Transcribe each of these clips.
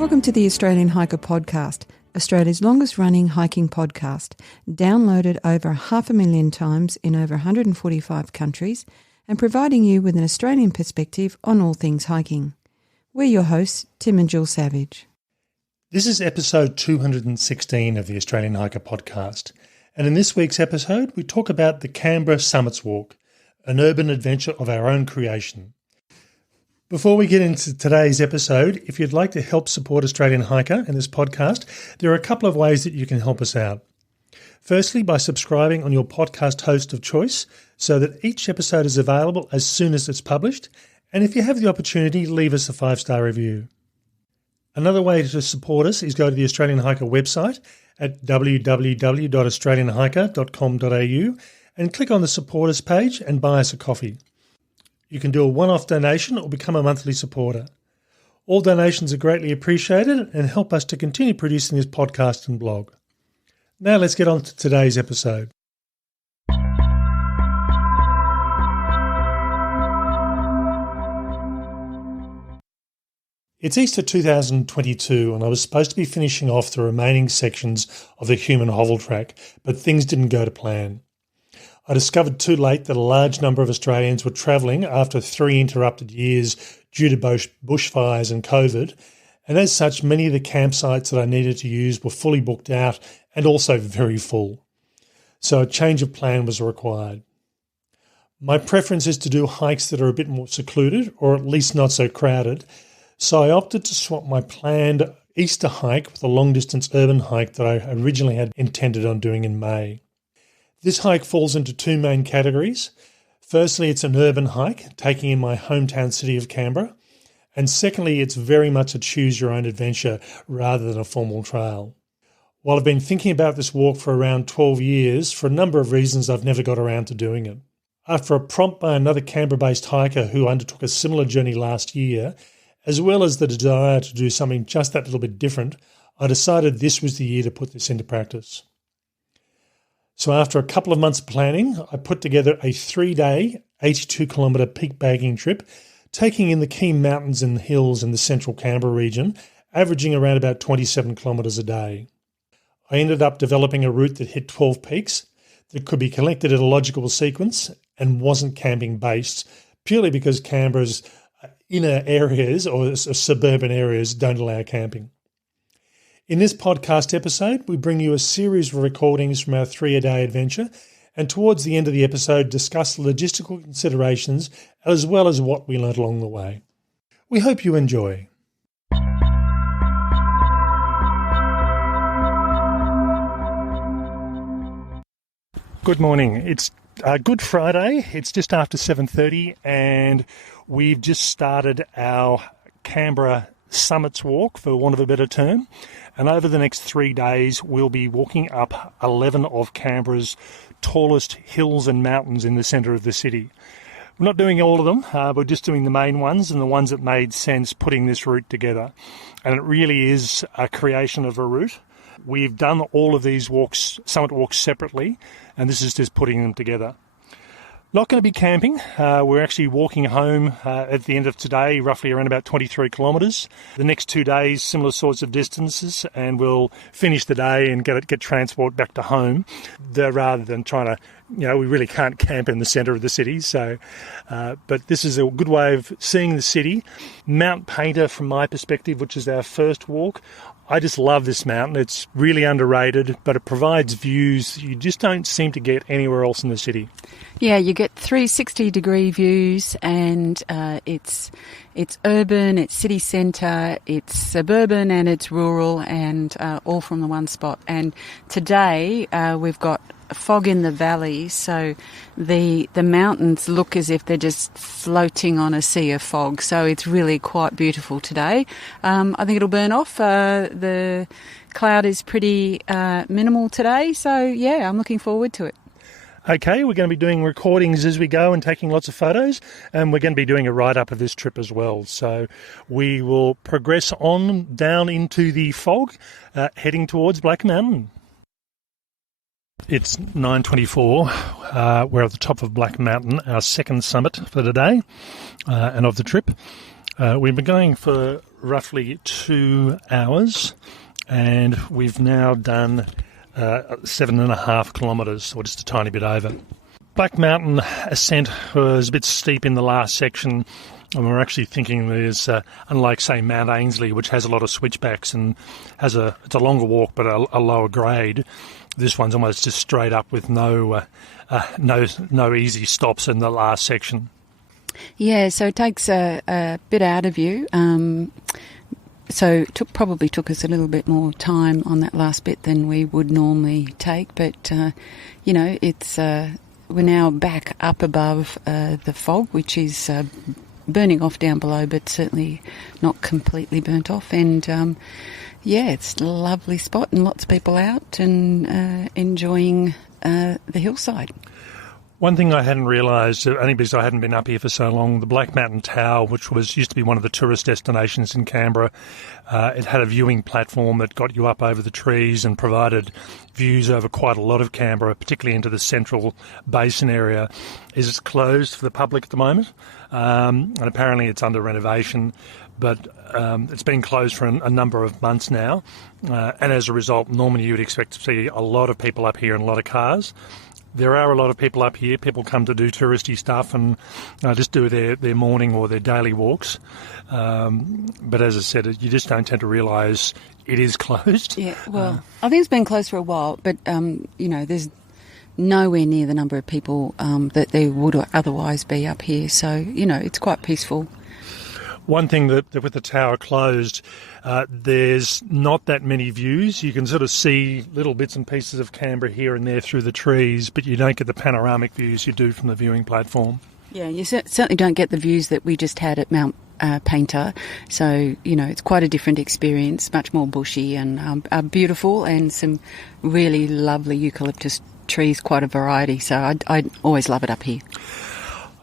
Welcome to the Australian Hiker Podcast, Australia's longest running hiking podcast, downloaded over 500,000 times in over 145 countries and providing you with an Australian perspective on all things hiking. We're your hosts, Tim and Jill Savage. This is episode 216 of the Australian Hiker Podcast, and in this week's episode we talk about the Canberra Summits Walk, an urban adventure of our own creation. Before we get into today's episode, if you'd like to help support Australian Hiker and this podcast, there are a couple of ways that you can help us out. Firstly, by subscribing on your podcast host of choice so that each episode is available as soon as it's published, and if you have the opportunity, leave us a 5-star review. Another way to support us is go to the Australian Hiker website at www.australianhiker.com.au and click on the supporters page and buy us a coffee. You can do a one-off donation or become a monthly supporter. All donations are greatly appreciated and help us to continue producing this podcast and blog. Now let's get on to today's episode. It's Easter 2022 and I was supposed to be finishing off the remaining sections of the Hume and Hovell Track, but things didn't go to plan. I discovered too late that a large number of Australians were travelling after 3 interrupted years due to bushfires and COVID, and as such many of the campsites that I needed to use were fully booked out and also very full. So a change of plan was required. My preference is to do hikes that are a bit more secluded or at least not so crowded, so I opted to swap my planned Easter hike with a long-distance urban hike that I originally had intended on doing in May. This hike falls into 2 main categories. Firstly, it's an urban hike, taking in my hometown city of Canberra. And secondly, it's very much a choose-your-own adventure rather than a formal trail. While I've been thinking about this walk for around 12 years, for a number of reasons I've never got around to doing it. After a prompt by another Canberra-based hiker who undertook a similar journey last year, as well as the desire to do something just that little bit different, I decided this was the year to put this into practice. So after a couple of months of planning, I put together a 3-day, 82-kilometre peak bagging trip, taking in the key mountains and hills in the central Canberra region, averaging around about 27 kilometres a day. I ended up developing a route that hit 12 peaks that could be collected in a logical sequence and wasn't camping based, purely because Canberra's inner areas or suburban areas don't allow camping. In this podcast episode, we bring you a series of recordings from our 3-a-day adventure and towards the end of the episode discuss the logistical considerations as well as what we learnt along the way. We hope you enjoy. Good morning. It's Good Friday. It's just after 7:30 and we've just started our Canberra Summits Walk, for want of a better term. And over the next 3 days, we'll be walking up 11 of Canberra's tallest hills and mountains in the centre of the city. We're not doing all of them, we're just doing the main ones and the ones that made sense putting this route together. And it really is a creation of a route. We've done all of these walks, summit walks separately, and this is just putting them together. Not going to be camping. We're actually walking home at the end of today, roughly around about 23 kilometres. The next 2 days, similar sorts of distances, and we'll finish the day and get transport back to home, rather than trying to, we really can't camp in the centre of the city. So, but this is a good way of seeing the city. Mount Painter, from my perspective, which is our first walk, I just love this mountain. It's really underrated, but it provides views you just don't seem to get anywhere else in the city. Yeah, you get 360-degree views, and it's urban, it's city centre, it's suburban, and it's rural, and all from the one spot. And today we've got fog in the valley, so the mountains look as if they're just floating on a sea of fog. So it's really quite beautiful today. I think it'll burn off. The cloud is pretty minimal today, so yeah, I'm looking forward to it. Okay, we're going to be doing recordings as we go and taking lots of photos, and we're going to be doing a write-up of this trip as well. So we will progress on down into the fog, heading towards Black Mountain. It's 9:24. We're at the top of Black Mountain, our second summit for the day and of the trip. We've been going for roughly 2 hours, and we've now done 7.5 kilometres, or just a tiny bit over. Black Mountain ascent was a bit steep in the last section, and we're actually thinking there's, unlike, say, Mount Ainslie, which has a lot of switchbacks and it's a longer walk but a lower grade, this one's almost just straight up with no easy stops in the last section. Yeah, so it takes a bit out of you. So it probably took us a little bit more time on that last bit than we would normally take, but it's we're now back up above the fog, which is burning off down below, but certainly not completely burnt off. And it's a lovely spot, and lots of people out and enjoying the hillside. One thing I hadn't realised, only because I hadn't been up here for so long, the Black Mountain Tower, which used to be one of the tourist destinations in Canberra, it had a viewing platform that got you up over the trees and provided views over quite a lot of Canberra, particularly into the central basin area. It's closed for the public at the moment, and apparently it's under renovation, but it's been closed for a number of months now, and as a result, normally you would expect to see a lot of people up here and a lot of cars. There are a lot of people up here. People come to do touristy stuff and just do their morning or their daily walks. But as I said, you just don't tend to realise it is closed. Yeah, well, I think it's been closed for a while, but, there's nowhere near the number of people that there would otherwise be up here. So, it's quite peaceful. One thing that with the tower closed, there's not that many views. You can sort of see little bits and pieces of Canberra here and there through the trees, but you don't get the panoramic views you do from the viewing platform. Yeah, you certainly don't get the views that we just had at Mount Painter. So, it's quite a different experience, much more bushy and beautiful, and some really lovely eucalyptus trees, quite a variety. So I always love it up here.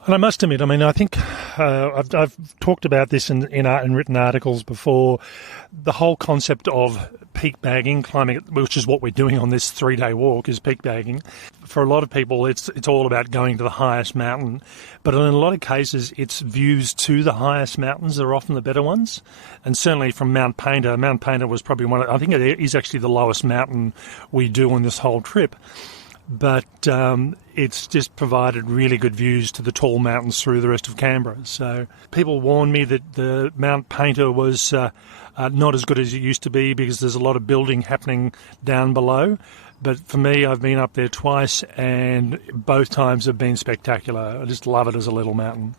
And I must admit, I think I've talked about this in written articles before, the whole concept of peak bagging, climbing, which is what we're doing on this 3-day walk, is peak bagging. For a lot of people, it's all about going to the highest mountain. But in a lot of cases, it's views to the highest mountains that are often the better ones. And certainly from Mount Painter was probably I think it is actually the lowest mountain we do on this whole trip. But it's just provided really good views to the tall mountains through the rest of Canberra. So people warned me that the Mount Painter was not as good as it used to be because there's a lot of building happening down below. But for me, I've been up there twice, and both times have been spectacular. I just love it as a little mountain.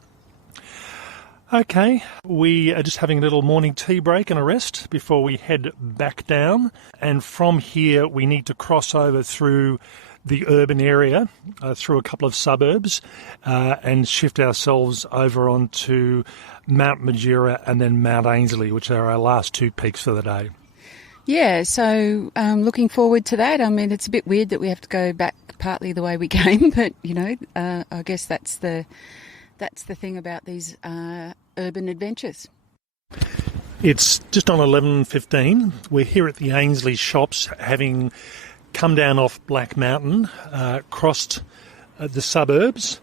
Okay, we are just having a little morning tea break and a rest before we head back down. And from here, we need to cross over through the urban area, through a couple of suburbs, and shift ourselves over onto Mount Madura and then Mount Ainslie, which are our last 2 peaks for the day. Yeah, so looking forward to that. It's a bit weird that we have to go back partly the way we came, but I guess that's the thing about these urban adventures. It's just on 11:15. We're here at the Ainslie shops, having come down off Black Mountain, crossed the suburbs,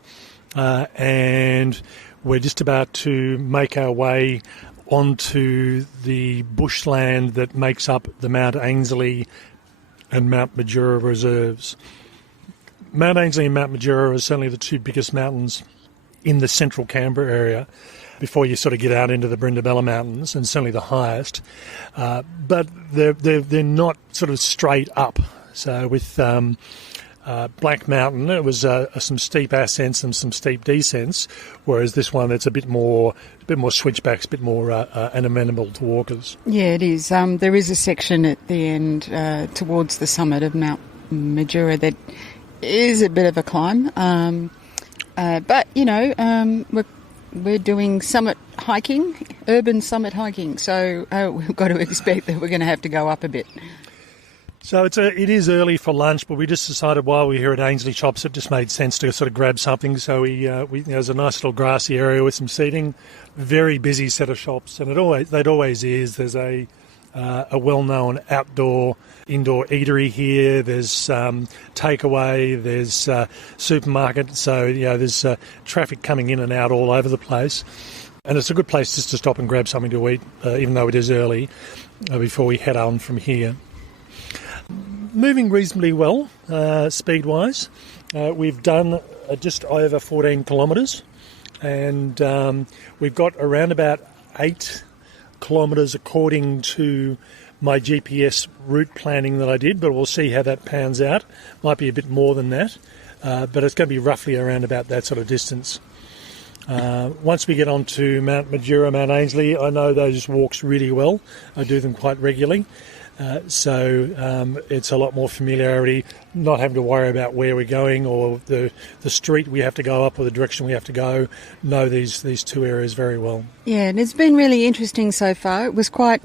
and we're just about to make our way onto the bushland that makes up the Mount Ainslie and Mount Madura reserves. Mount Ainslie and Mount Madura are certainly the 2 biggest mountains in the central Canberra area before you sort of get out into the Brindabella Mountains, and certainly the highest. But they're not sort of straight up. So with Black Mountain, it was some steep ascents and some steep descents, whereas this one, it's a bit more switchbacks, a bit more and amenable to walkers. Yeah, it is. There is a section at the end towards the summit of Mount Madura that is a bit of a climb, but we're doing summit hiking, urban summit hiking, so we've got to expect that we're going to have to go up a bit. So it is early for lunch, but we just decided while we were here at Ainslie Shops, it just made sense to sort of grab something. So we there's a nice little grassy area with some seating, very busy set of shops, and it always is. There's a well-known indoor eatery here. There's takeaway. There's supermarket. So there's traffic coming in and out all over the place. And it's a good place just to stop and grab something to eat, even though it is early, before we head on from here. Moving reasonably well, speed-wise. We've done just over 14 kilometres, and we've got around about 8 kilometres according to my GPS route planning that I did, but we'll see how that pans out. Might be a bit more than that, but it's going to be roughly around about that sort of distance. Once we get on to Mount Madura, Mount Ainslie, I know those walks really well. I do them quite regularly. So it's a lot more familiarity, not having to worry about where we're going or the street we have to go up or the direction we have to go. Know these two areas very well. Yeah, and it's been really interesting so far. It was quite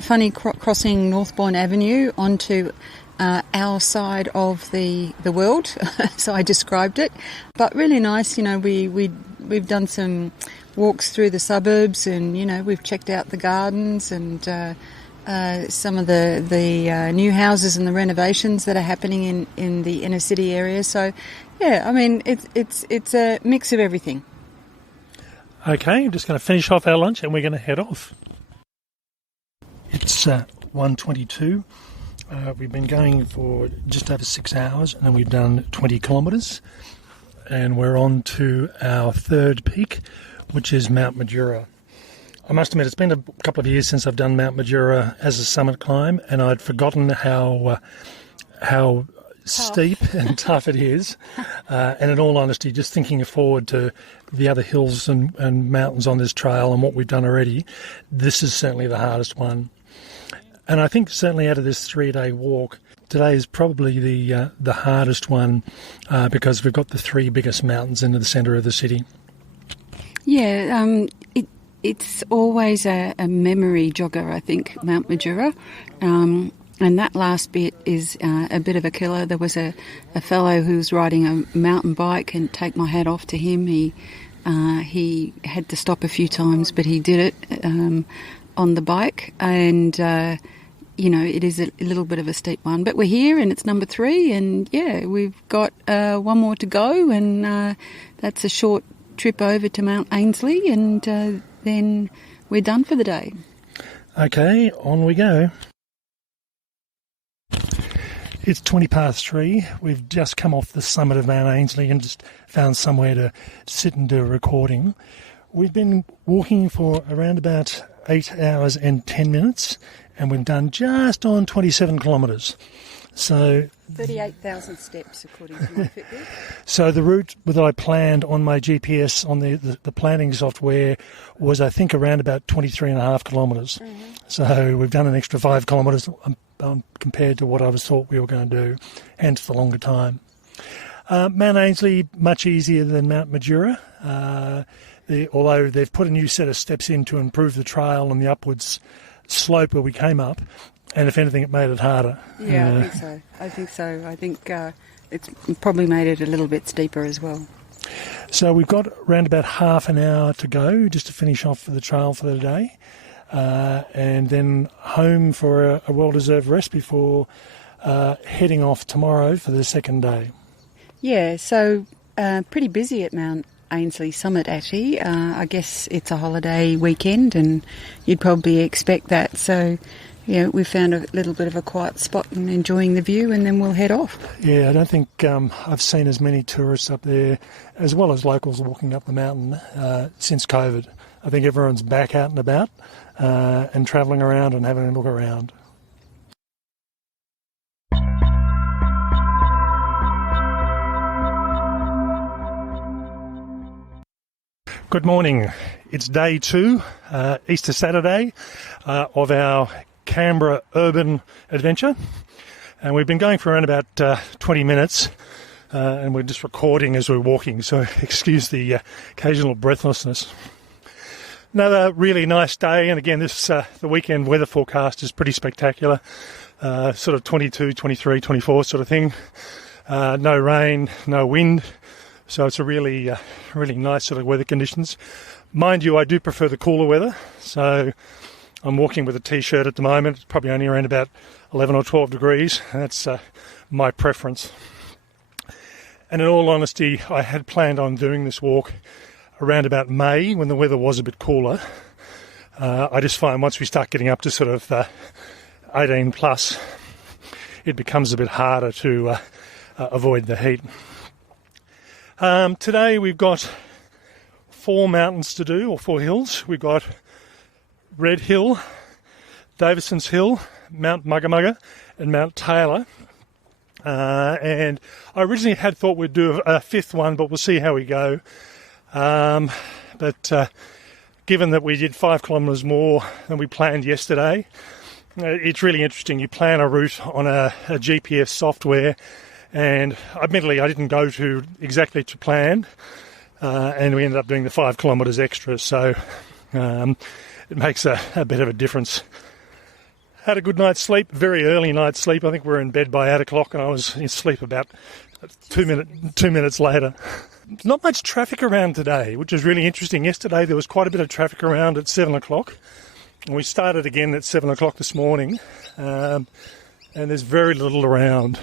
funny crossing Northbourne Avenue onto our side of the world, so I described it. But really nice, we've done some walks through the suburbs, and we've checked out the gardens and some of the new houses and the renovations that are happening in the inner city area. So, yeah, I mean, it's a mix of everything. Okay, I'm just going to finish off our lunch and we're going to head off. It's 1:22. We've been going for just over 6 hours and we've done 20 kilometres. And we're on to our third peak, which is Mount Madura. I must admit, it's been a couple of years since I've done Mount Madura as a summit climb, and I'd forgotten how steep and tough it is. And in all honesty, just thinking forward to the other hills and mountains on this trail and what we've done already, this is certainly the hardest one. And I think certainly out of this 3-day walk, today is probably the hardest one because we've got the 3 biggest mountains into the centre of the city. Yeah, it's always a memory jogger, I think, Mount Madura. And that last bit is a bit of a killer. There was a fellow who was riding a mountain bike, and take my hat off to him. He had to stop a few times, but he did it on the bike. And, it is a little bit of a steep one. But we're here, and it's number 3. And, yeah, we've got one more to go, and that's a short trip over to Mount Ainslie, and then we're done for the day. Okay, on we go. It's 3:20. We've just come off the summit of Mount Ainslie and just found somewhere to sit and do a recording. We've been walking for around about 8 hours and 10 minutes, and we've done just on 27 kilometres. So 38,000 steps, according to my Fitbit. So the route that I planned on my GPS, on the planning software, was I think around about 23.5 kilometres. Mm-hmm. So we've done an extra 5 kilometres compared to what I was thought we were going to do, hence the longer time. Mount Ainslie, much easier than Mount Madura, although they've put a new set of steps in to improve the trail and the upwards slope where we came up. And if anything, it made it harder. Yeah, I think so. I think it's probably made it a little bit steeper as well. So we've got around about half an hour to go just to finish off the trail for the day. And then home for a well-deserved rest before heading off tomorrow for the second day. Yeah, so pretty busy at Mount Ainslie Summit, actually. I guess it's a holiday weekend and you'd probably expect that. So, yeah, we found a little bit of a quiet spot and enjoying the view, and then we'll head off. Yeah, I don't think I've seen as many tourists up there, as well as locals walking up the mountain, since COVID. I think everyone's back out and about and travelling around and having a look around. Good morning. It's day 2, Easter Saturday, of our Canberra urban adventure, and we've been going for around about 20 minutes and we're just recording as we're walking, so excuse the occasional breathlessness. Another really nice day, and again this the weekend weather forecast is pretty spectacular, sort of 22, 23, 24 sort of thing. No rain, no wind, so it's a really nice sort of weather conditions. Mind you, I do prefer the cooler weather, so I'm walking with a t-shirt at the moment. It's probably only around about 11 or 12 degrees. That's my preference. And in all honesty, I had planned on doing this walk around about May, when the weather was a bit cooler. I just find once we start getting up to sort of 18 plus, it becomes a bit harder to avoid the heat. Today we've got 4 mountains to do, or 4 hills. We've got Red Hill, Davidson's Hill, Mount Magamonga and Mount Taylor. And I originally had thought we'd do a 5th one, but we'll see how we go. But given that we did 5 kilometres more than we planned yesterday, it's really interesting. You plan a route on a GPS software, and admittedly I didn't go to exactly to plan, and we ended up doing the 5 kilometres extra, so it makes a bit of a difference. Had a good night's sleep, very early night's sleep. I think we were in bed by 8 o'clock and I was in sleep about 2 minutes later. Not much traffic around today, which is really interesting. Yesterday there was quite a bit of traffic around at 7 o'clock. And we started again at 7 o'clock this morning, and there's very little around.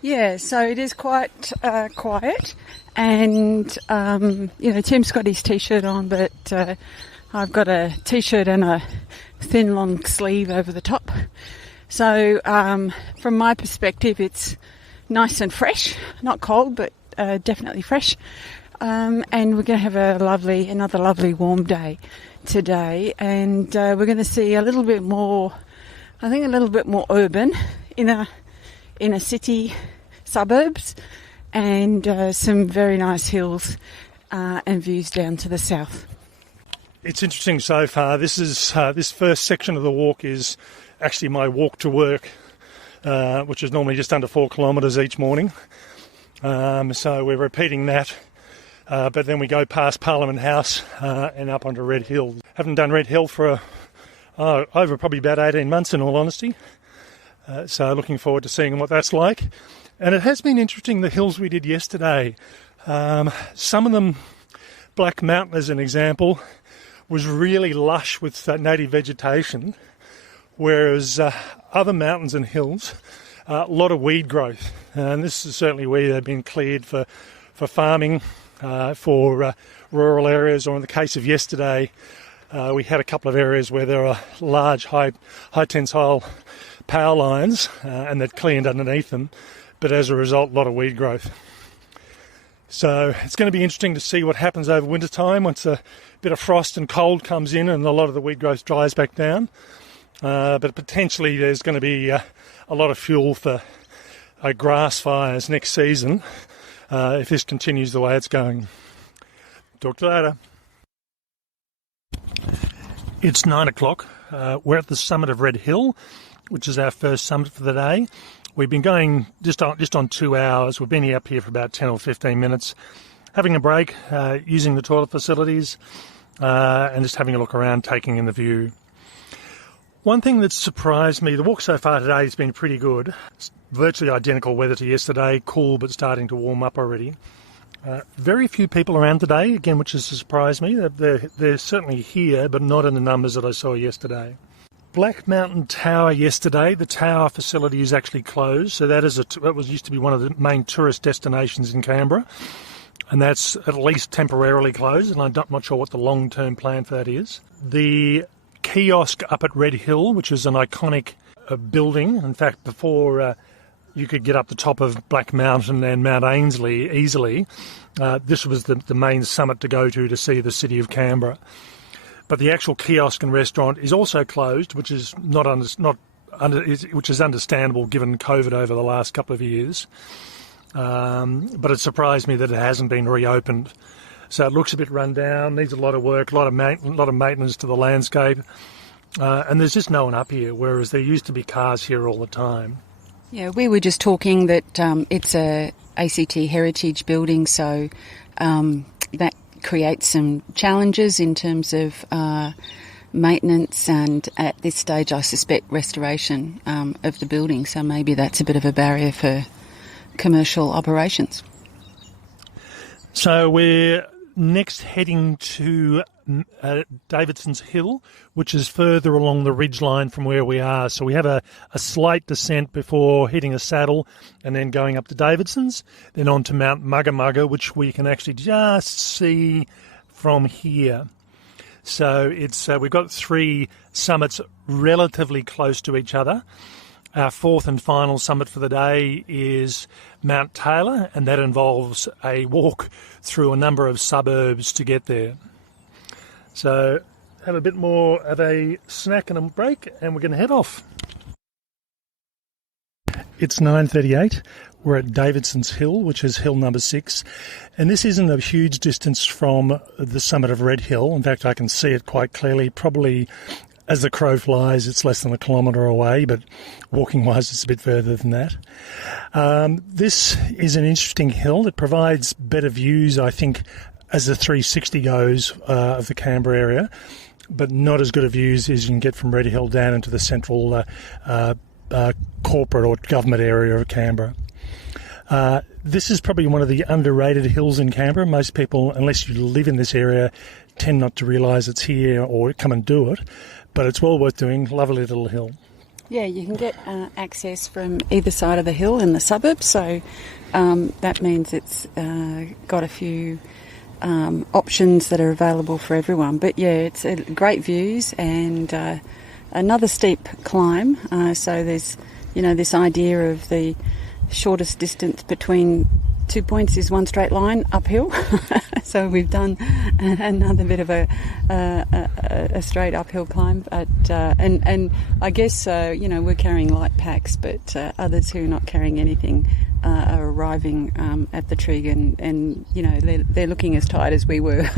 Yeah, so it is quite quiet, and Tim's got his t-shirt on, but I've got a t-shirt and a thin long sleeve over the top. So from my perspective, it's nice and fresh, not cold, but definitely fresh. And we're going to have another lovely warm day today, and we're going to see a little bit more urban in a city, suburbs, and some very nice hills and views down to the south. It's interesting so far. This first section of the walk is actually my walk to work, which is normally just under 4 kilometres each morning. So we're repeating that. But then we go past Parliament House and up onto Red Hill. Haven't done Red Hill for over probably about 18 months, in all honesty. So looking forward to seeing what that's like. And it has been interesting, the hills we did yesterday. Some of them, Black Mountain as an example, was really lush with native vegetation, whereas other mountains and hills, a lot of weed growth. And this is certainly where they've been cleared for farming, for rural areas, or in the case of yesterday, we had a couple of areas where there are large high tensile power lines and they'd cleaned underneath them, but as a result, a lot of weed growth. So it's going to be interesting to see what happens over winter time once a bit of frost and cold comes in and a lot of the weed growth dries back down. But potentially there's going to be a lot of fuel for grass fires next season if this continues the way it's going. Talk to you later. It's 9 o'clock. We're at the summit of Red Hill, which is our first summit for the day. We've been going just on 2 hours. We've been up here for about 10 or 15 minutes, having a break, using the toilet facilities, and just having a look around, taking in the view. One thing that surprised me, the walk so far today has been pretty good. It's virtually identical weather to yesterday, cool but starting to warm up already. Very few people around today, again, which has surprised me. They're certainly here, but not in the numbers that I saw yesterday. Black Mountain Tower yesterday, the tower facility is actually closed, so that used to be one of the main tourist destinations in Canberra, and that's at least temporarily closed, and I'm not sure what the long-term plan for that is. The kiosk up at Red Hill, which is an iconic building, in fact, before you could get up the top of Black Mountain and Mount Ainslie easily, this was the main summit to go to see the city of Canberra. But the actual kiosk and restaurant is also closed, which is which is understandable given COVID over the last couple of years. But it surprised me that it hasn't been reopened. So it looks a bit run down, needs a lot of work, a lot of maintenance to the landscape, and there's just no one up here. Whereas there used to be cars here all the time. Yeah, we were just talking that it's a ACT heritage building, so that creates some challenges in terms of maintenance and, at this stage, I suspect, restoration of the building. So maybe that's a bit of a barrier for commercial operations. So we're next heading to Davidson's Hill, which is further along the ridge line from where we are. So we have a slight descent before hitting a saddle and then going up to Davidson's, then on to Mount Magamonga, which we can actually just see from here. So it's we've got 3 summits relatively close to each other. Our 4th and final summit for the day is Mount Taylor, and that involves a walk through a number of suburbs to get there. So have a bit more of a snack and a break, and we're going to head off. It's 9:38. We're at Davidson's Hill, which is hill number 6, and this isn't a huge distance from the summit of Red Hill. In fact, I can see it quite clearly. Probably as the crow flies, it's less than a kilometre away, but walking-wise, it's a bit further than that. This is an interesting hill. It provides better views, I think, as the 360 goes of the Canberra area, but not as good a views as you can get from Red Hill down into the central corporate or government area of Canberra. This is probably one of the underrated hills in Canberra. Most people, unless you live in this area, tend not to realise it's here or come and do it, but it's well worth doing. Lovely little hill. Yeah, you can get access from either side of the hill in the suburbs, so that means it's got a few options that are available for everyone. But yeah, it's great views and another steep climb. So there's, this idea of the shortest distance between 2 points is one straight line uphill. So we've done another bit of a straight uphill climb. And I guess, we're carrying light packs, but others who are not carrying anything are arriving at the trig and they're looking as tired as we were.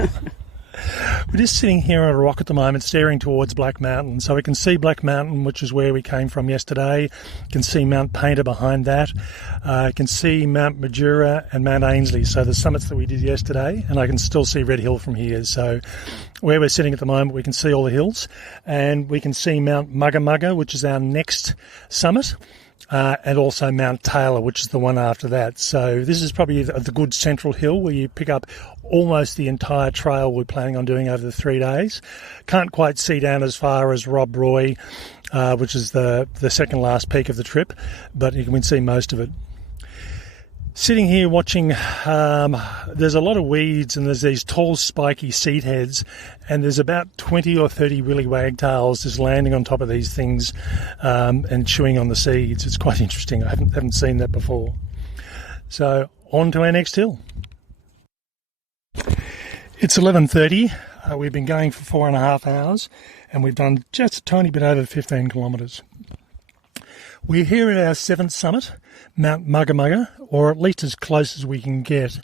We're just sitting here on a rock at the moment, staring towards Black Mountain. So we can see Black Mountain, which is where we came from yesterday. You can see Mount Painter behind that. You can see Mount Madura and Mount Ainslie, so the summits that we did yesterday. And I can still see Red Hill from here. So where we're sitting at the moment, we can see all the hills. And we can see Mount Magamonga, which is our next summit. And also Mount Taylor, which is the one after that. So this is probably the good central hill where you pick up almost the entire trail we're planning on doing over the 3 days. Can't quite see down as far as Rob Roy, which is the second last peak of the trip, but you can see most of it. Sitting here watching, there's a lot of weeds and there's these tall spiky seed heads and there's about 20 or 30 willy wagtails just landing on top of these things and chewing on the seeds. It's quite interesting. I haven't seen that before. So on to our next hill. It's 11:30. We've been going for 4.5 hours and we've done just a tiny bit over 15 kilometres. We're here at our 7th summit, Mount Magamonga, or at least as close as we can get.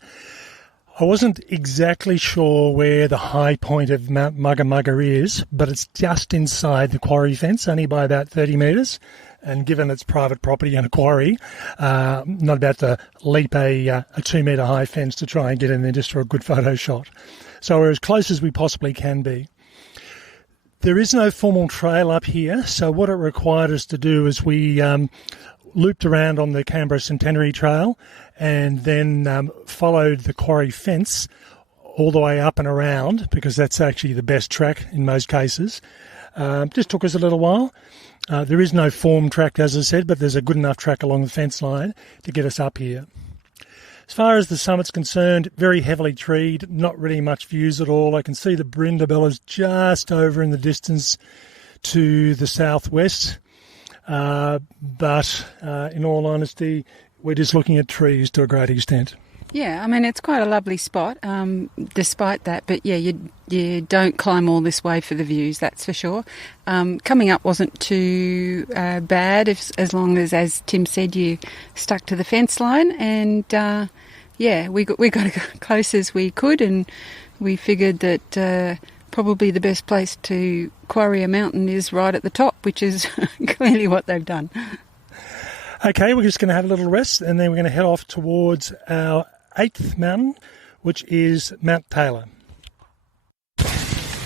I wasn't exactly sure where the high point of Mount Magamonga is, but it's just inside the quarry fence, only by about 30 metres. And given it's private property and a quarry, not about to leap a 2 metre high fence to try and get in there just for a good photo shot. So we're as close as we possibly can be. There is no formal trail up here, so what it required us to do is we looped around on the Canberra Centenary Trail and then followed the quarry fence all the way up and around, because that's actually the best track in most cases. Just took us a little while. There is no form track, as I said, but there's a good enough track along the fence line to get us up here. As far as the summit's concerned, very heavily treed, not really much views at all. I can see the Brindabellas just over in the distance to the southwest. But in all honesty, we're just looking at trees to a great extent. Yeah, I mean, it's quite a lovely spot, despite that. But yeah, you don't climb all this way for the views, that's for sure. Coming up wasn't too bad, as long as Tim said, you stuck to the fence line. And we got as close as we could, and we figured that probably the best place to quarry a mountain is right at the top, which is clearly what they've done. Okay, we're just going to have a little rest, and then we're going to head off towards our 8th mountain, which is Mount Taylor.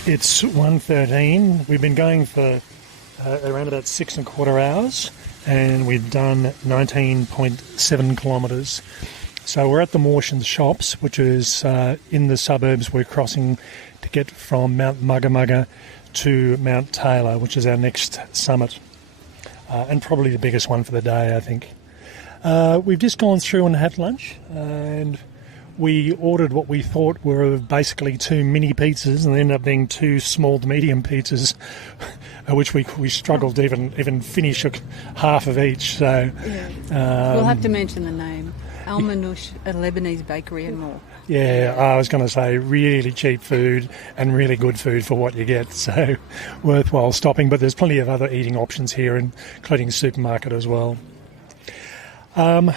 It's 1:13. We've been going for around about 6.25 hours, and we've done 19.7 kilometres. So we're at the Mawshans Shops, which is in the suburbs we're crossing to get from Mount Magamonga to Mount Taylor, which is our next summit, and probably the biggest one for the day, I think. We've just gone through and had lunch, and we ordered what we thought were basically 2 mini pizzas, and they ended up being 2 small to medium pizzas, which we struggled to even finish half of each. So we'll have to mention the name. Al Manouche, a Lebanese bakery and more. Yeah, I was going to say really cheap food and really good food for what you get, so worthwhile stopping. But there's plenty of other eating options here, including supermarket as well. The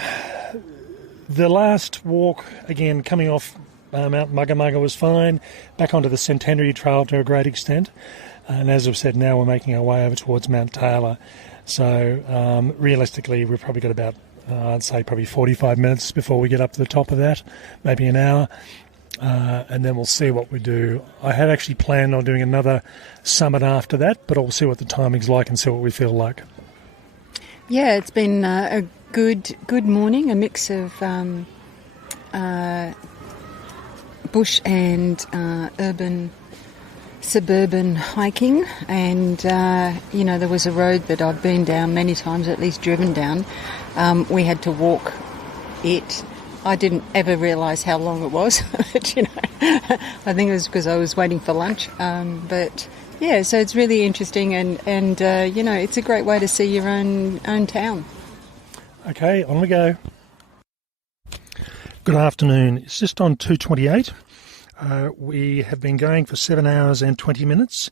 last walk, again, coming off Mount Magamonga was fine, back onto the Centenary Trail to a great extent. And as I've said, now we're making our way over towards Mount Taylor. So realistically, we've probably got about, I'd say probably 45 minutes before we get up to the top of that, maybe an hour. And then we'll see what we do. I had actually planned on doing another summit after that, but I'll see what the timing's like and see what we feel like. Yeah, it's been a good morning, a mix of bush and suburban hiking, and there was a road that I've been down many times, at least driven down. We had to walk it. I didn't ever realise how long it was, but I think it was because I was waiting for lunch. But yeah, so it's really interesting, and it's a great way to see your own town. Okay, on we go. Good afternoon. It's just on 2:28. We have been going for 7 hours and 20 minutes.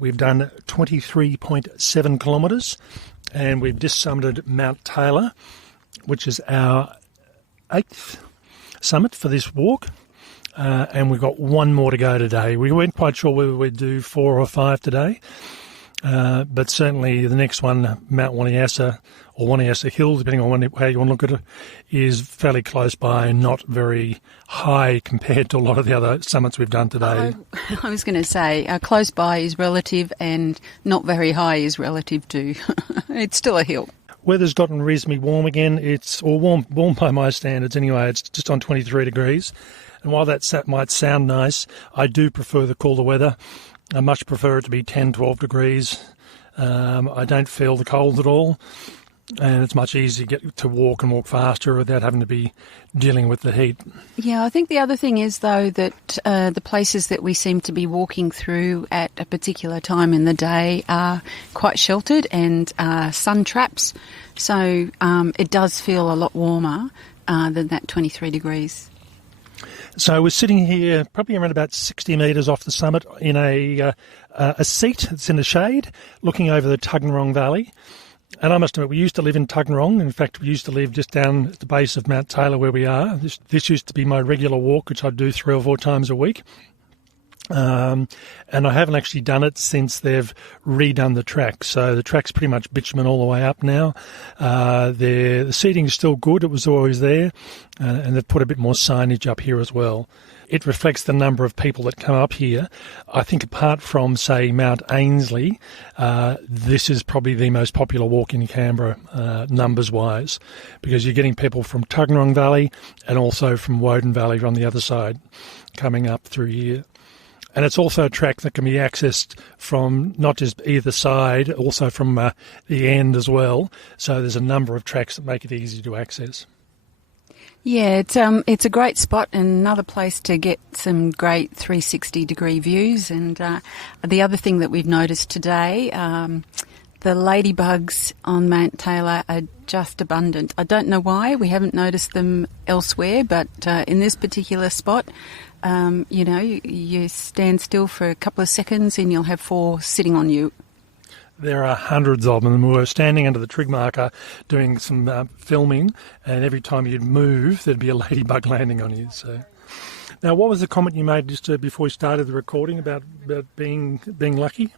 We've done 23.7 kilometres, and we've just summited Mount Taylor, which is our 8th summit for this walk. And we've got one more to go today. We weren't quite sure whether we'd do 4 or 5 today, but certainly the next one, Mount Wanniassa, or Wanniassa Hill, depending on how you want to look at it, is fairly close by and not very high compared to a lot of the other summits we've done today. I was going to say, close by is relative and not very high is relative too. It's still a hill. Weather's gotten reasonably warm again. Warm by my standards anyway. It's just on 23 degrees. And while that might sound nice, I do prefer the cooler weather. I much prefer it to be 10, 12 degrees. I don't feel the cold at all. And it's much easier to get to walk faster without having to be dealing with the heat. Yeah, I think the other thing is, though, that the places that we seem to be walking through at a particular time in the day are quite sheltered and sun traps. So it does feel a lot warmer than that 23 degrees. So we're sitting here probably around about 60 metres off the summit in a seat that's in the shade, looking over the Tuggeranong Valley. And I must admit, we used to live in Tuggeranong. In fact, we used to live just down at the base of Mount Taylor where we are. This used to be my regular walk, which I'd do 3 or 4 times a week. And I haven't actually done it since they've redone the track. So the track's pretty much bitumen all the way up now. The seating's still good. It was always there. And they've put a bit more signage up here as well. It reflects the number of people that come up here. I think apart from, say, Mount Ainslie, this is probably the most popular walk in Canberra, numbers-wise, because you're getting people from Tuggeranong Valley and also from Woden Valley on the other side coming up through here. And it's also a track that can be accessed from not just either side, also from the end as well. So there's a number of tracks that make it easy to access. Yeah, it's a great spot and another place to get some great 360-degree views. And the other thing that we've noticed today, the ladybugs on Mount Taylor are just abundant. I don't know why. We haven't noticed them elsewhere, but in this particular spot, you stand still for a couple of seconds and you'll have 4 sitting on you. There are hundreds of them. We were standing under the trig marker doing some filming, and every time you'd move, there'd be a ladybug landing on you. So, now, what was the comment you made just before we started the recording about being lucky?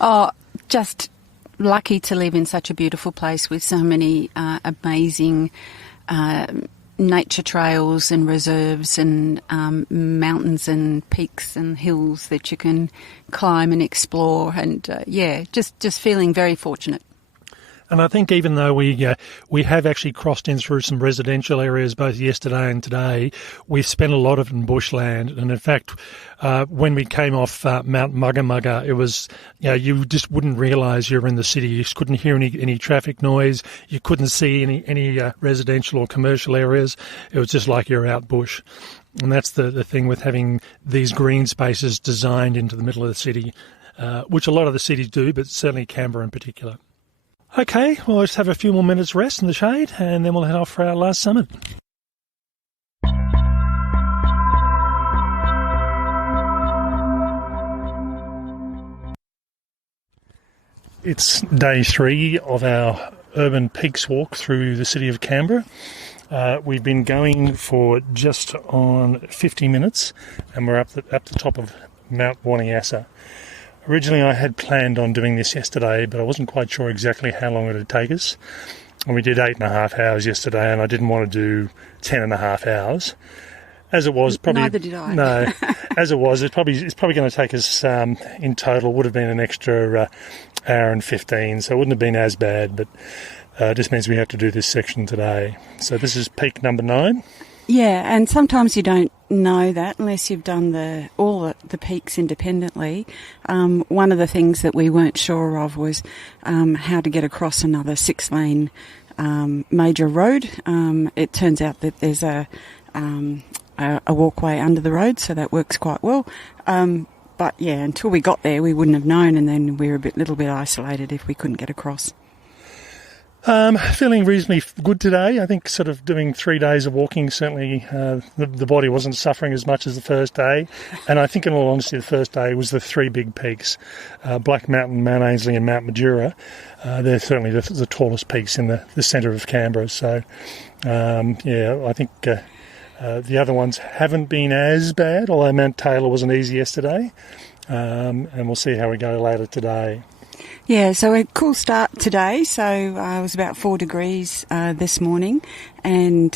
Oh, just lucky to live in such a beautiful place with so many amazing nature trails and reserves and mountains and peaks and hills that you can climb and explore, and just feeling very fortunate. And I think even though we have actually crossed in through some residential areas both yesterday and today, we've spent a lot of it in bushland. And in fact, when we came off Mount Magamonga, it was, you just wouldn't realise you're in the city. You just couldn't hear any traffic noise. You couldn't see any residential or commercial areas. It was just like you're out bush. And that's the thing with having these green spaces designed into the middle of the city, which a lot of the cities do, but certainly Canberra in particular. Okay, well, let's have a few more minutes rest in the shade and then we'll head off for our last summit. It's day 3 of our urban peaks walk through the city of Canberra. We've been going for just on 50 minutes and we're up the top of Mount Waniasa. Originally, I had planned on doing this yesterday, but I wasn't quite sure exactly how long it would take us. And we did 8.5 hours yesterday, and I didn't want to do 10.5 hours. As it was, probably neither did I. No, as it was, it's probably going to take us in total would have been an extra hour and 15, so it wouldn't have been as bad. But it just means we have to do this section today. So this is peak number 9. Yeah, and sometimes you don't know that unless you've done all the peaks independently. One of the things that we weren't sure of was how to get across another 6-lane major road. It turns out that there's a walkway under the road, so that works quite well. But yeah, until we got there, we wouldn't have known, and then we were a little bit isolated if we couldn't get across. Feeling reasonably good today. I think sort of doing 3 days of walking, certainly the body wasn't suffering as much as the first day. And I think in all honesty, the first day was the 3 big peaks, Black Mountain, Mount Ainslie and Mount Madura. They're certainly the tallest peaks in the centre of Canberra. So, I think the other ones haven't been as bad, although Mount Taylor wasn't easy yesterday. And we'll see how we go later today. Yeah, so a cool start today. So it was about 4 degrees this morning, and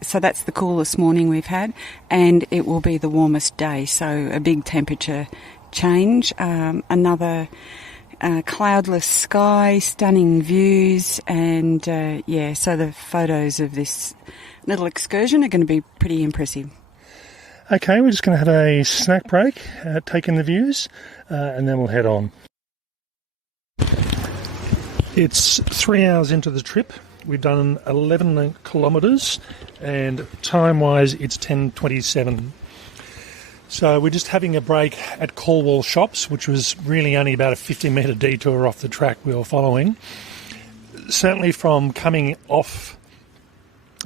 so that's the coolest morning we've had, and it will be the warmest day, so a big temperature change. Another cloudless sky, stunning views, and so the photos of this little excursion are going to be pretty impressive. Okay, we're just going to have a snack break, take in the views, and then we'll head on. It's 3 hours into the trip. We've done 11 kilometres and time-wise it's 10:27. So we're just having a break at Caldwell Shops, which was really only about a 50-metre detour off the track we were following. Certainly from coming off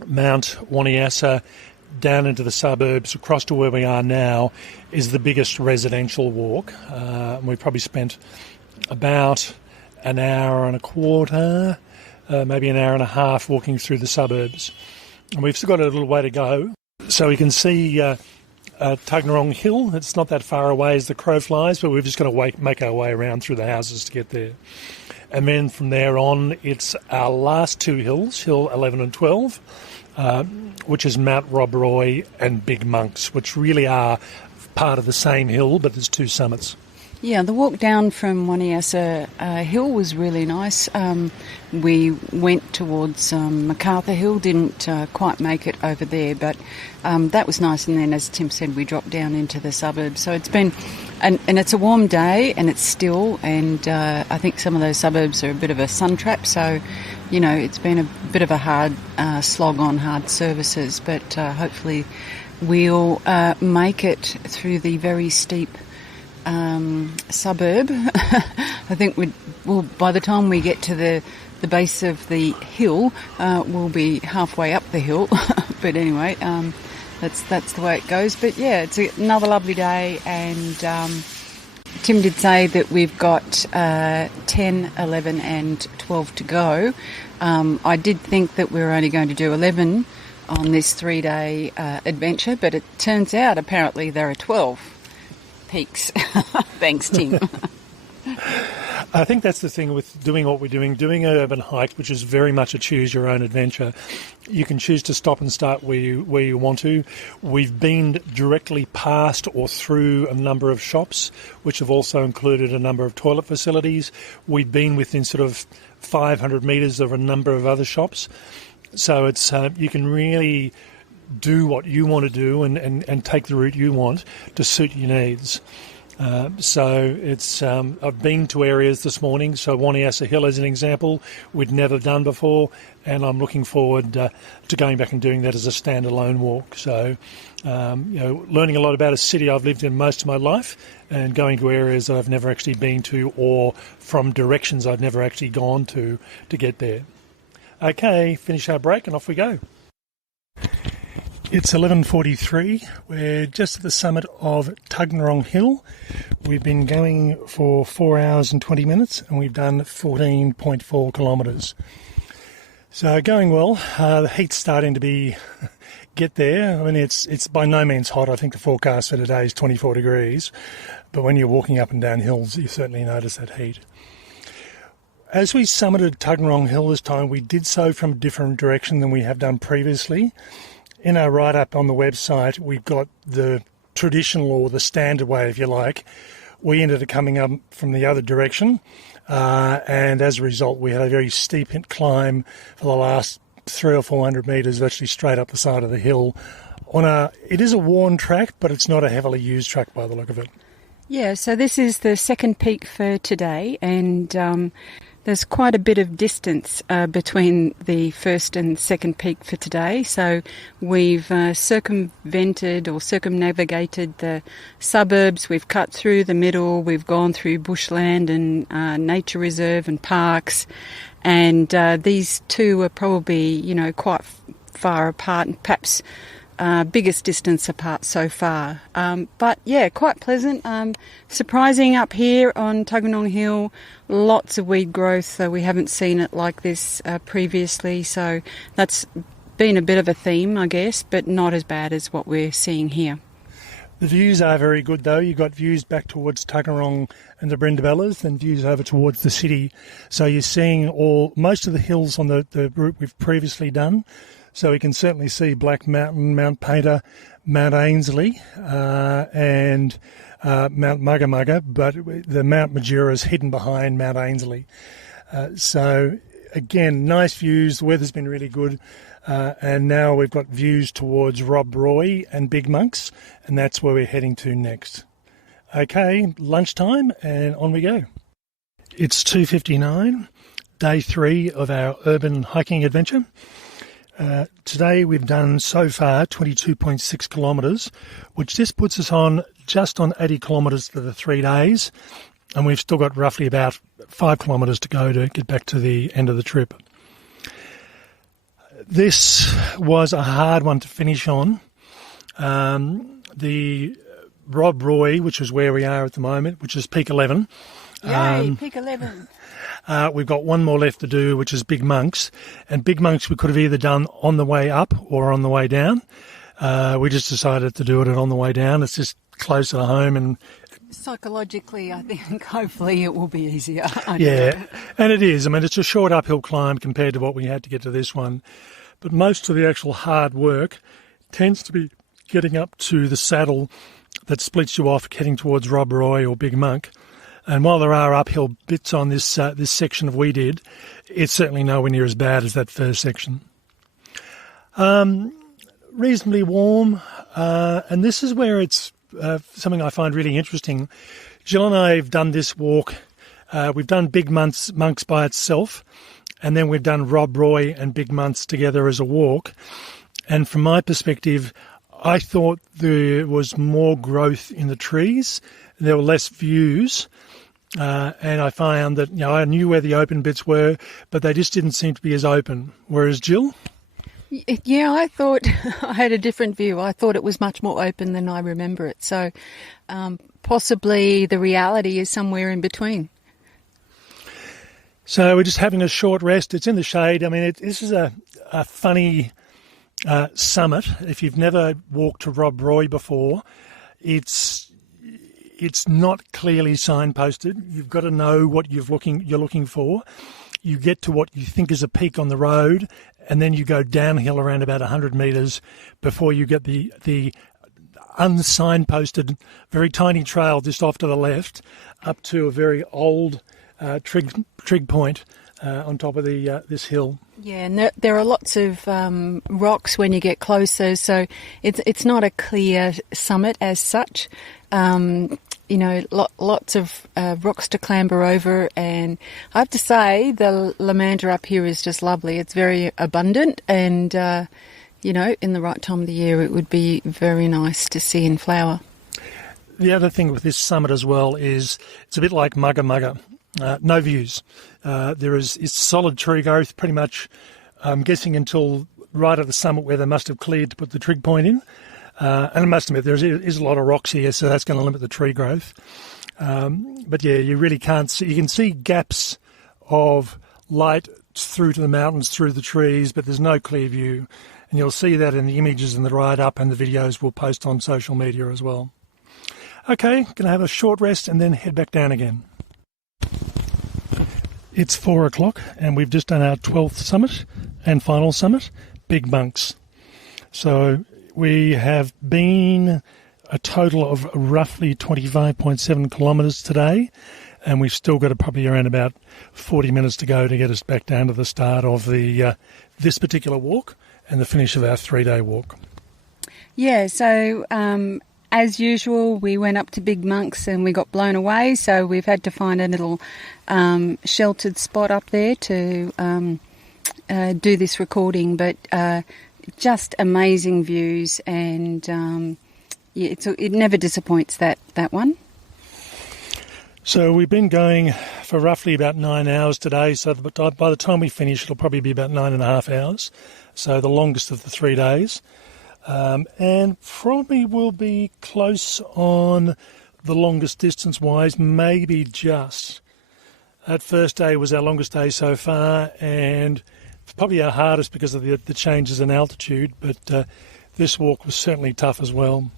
Mount Waniasa down into the suburbs across to where we are now is the biggest residential walk. We probably spent about an hour and a quarter, maybe an hour and a half walking through the suburbs. And we've still got a little way to go. So we can see Tuggerong Hill. It's not that far away as the crow flies, but we've just got to make our way around through the houses to get there. And then from there on, it's our last 2 hills, Hill 11 and 12, which is Mount Rob Roy and Big Monks, which really are part of the same hill, but there's 2 summits. Yeah, the walk down from Waniasa Hill was really nice. We went towards MacArthur Hill, didn't quite make it over there, but that was nice. And then, as Tim said, we dropped down into the suburbs. So it's been, and it's a warm day and it's still, and I think some of those suburbs are a bit of a sun trap. So, it's been a bit of a hard slog on hard services, but hopefully we'll make it through the very steep suburb. I think by the time we get to the base of the hill, we'll be halfway up the hill. But anyway, that's the way it goes. But yeah, it's another lovely day, and Tim did say that we've got 10, 11 and 12 to go. I did think that we were only going to do 11 on this 3-day adventure, but it turns out apparently there are 12 peaks. Thanks, Tim. I think that's the thing with doing what we're doing an urban hike, which is very much a choose-your-own adventure. You can choose to stop and start where you want to. We've been directly past or through a number of shops, which have also included a number of toilet facilities. We've been within sort of 500 metres of a number of other shops. So it's you can really do what you want to do and take the route you want to suit your needs. So it's I've been to areas this morning, so Waniasa Hill as an example, we'd never done before, and I'm looking forward to going back and doing that as a standalone walk. So, learning a lot about a city I've lived in most of my life and going to areas that I've never actually been to or from directions I've never actually gone to get there. Okay, finish our break and off we go. It's 11:43. We're just at the summit of Tuggeranong Hill. We've been going for 4 hours and 20 minutes and we've done 14.4 kilometres. So going well. The heat's starting to get there. I mean, it's by no means hot. I think the forecast for today is 24 degrees. But when you're walking up and down hills, you certainly notice that heat. As we summited Tuggeranong Hill this time, we did so from a different direction than we have done previously. In our write-up on the website, we've got the traditional or the standard way, if you like. We ended up coming up from the other direction, and as a result, we had a very steep climb for the last 300 or 400 metres, virtually straight up the side of the hill. It is a worn track, but it's not a heavily used track by the look of it. Yeah, so this is the second peak for today, and there's quite a bit of distance between the first and second peak for today. So we've circumnavigated the suburbs, we've cut through the middle, we've gone through bushland and nature reserve and parks, and these two are probably, quite far apart and perhaps biggest distance apart so far. But yeah, quite pleasant. Surprising up here on Tuggeranong Hill, lots of weed growth, so we haven't seen it like this previously. So that's been a bit of a theme, I guess, but not as bad as what we're seeing here. The views are very good though. You've got views back towards Tuggeranong and the Brindabellas, then views over towards the city. So you're seeing most of the hills on the route we've previously done. So we can certainly see Black Mountain, Mount Painter, Mount Ainslie, and Mount Magamonga, but the Mount Madura is hidden behind Mount Ainslie. So again, nice views. The weather's been really good, and now we've got views towards Rob Roy and Big Monks, and that's where we're heading to next. Okay, lunchtime, and on we go. It's 2:59, day 3 of our urban hiking adventure. Today we've done so far 22.6 kilometres, which this puts us just on 80 kilometres for the 3 days, and we've still got roughly about 5 kilometres to go to get back to the end of the trip. This was a hard one to finish on. The Rob Roy, which is where we are at the moment, which is peak 11. Yay, peak 11. We've got one more left to do, which is Big Monks. And Big Monks we could have either done on the way up or on the way down. We just decided to do it on the way down. It's just closer to home. And psychologically, I think hopefully it will be easier. Yeah, and it is. I mean, it's a short uphill climb compared to what we had to get to this one. But most of the actual hard work tends to be getting up to the saddle that splits you off heading towards Rob Roy or Big Monk. And while there are uphill bits on this section of we did, it's certainly nowhere near as bad as that first section. Reasonably warm, and this is where it's something I find really interesting. Jill and I have done this walk. We've done Big Monks by itself, and then we've done Rob Roy and Big Monks together as a walk. And from my perspective, I thought there was more growth in the trees. There were less views. And I found that, I knew where the open bits were, but they just didn't seem to be as open. Whereas Jill? Yeah, I thought I had a different view. I thought it was much more open than I remember it. So possibly the reality is somewhere in between. So we're just having a short rest. It's in the shade. I mean, this is a funny summit. If you've never walked to Rob Roy before, it's not clearly signposted. You've got to know what you're looking for. You get to what you think is a peak on the road, and then you go downhill around about 100 metres before you get the unsignposted, very tiny trail just off to the left up to a very old trig point. on top of this hill. Yeah, and there are lots of rocks when you get closer, so it's not a clear summit as such. Lots of rocks to clamber over, and I have to say the lavender up here is just lovely. It's very abundant, and in the right time of the year, it would be very nice to see in flower. The other thing with this summit as well is it's a bit like Magamonga. No views. It's solid tree growth pretty much, I'm guessing, until right at the summit where they must have cleared to put the trig point in. And I must admit, there is a lot of rocks here, so that's going to limit the tree growth. But yeah, you really can't see. You can see gaps of light through to the mountains, through the trees, but there's no clear view. And you'll see that in the images in the ride-up, and the videos we'll post on social media as well. Okay, going to have a short rest and then head back down again. It's 4 o'clock and we've just done our 12th summit and final summit, Big Monks. So we have been a total of roughly 25.7 kilometres today, and we've still got probably around about 40 minutes to go to get us back down to the start of this particular walk and the finish of our 3-day walk. Yeah, so as usual, we went up to Big Monks and we got blown away, so we've had to find a little sheltered spot up there to do this recording, but just amazing views, and it never disappoints, that one. So we've been going for roughly about 9 hours today, so by the time we finish it'll probably be about 9.5 hours, so the longest of the 3 days. And probably will be close on the longest distance-wise, maybe just. That first day was our longest day so far, and probably our hardest because of the changes in altitude, but this walk was certainly tough as well.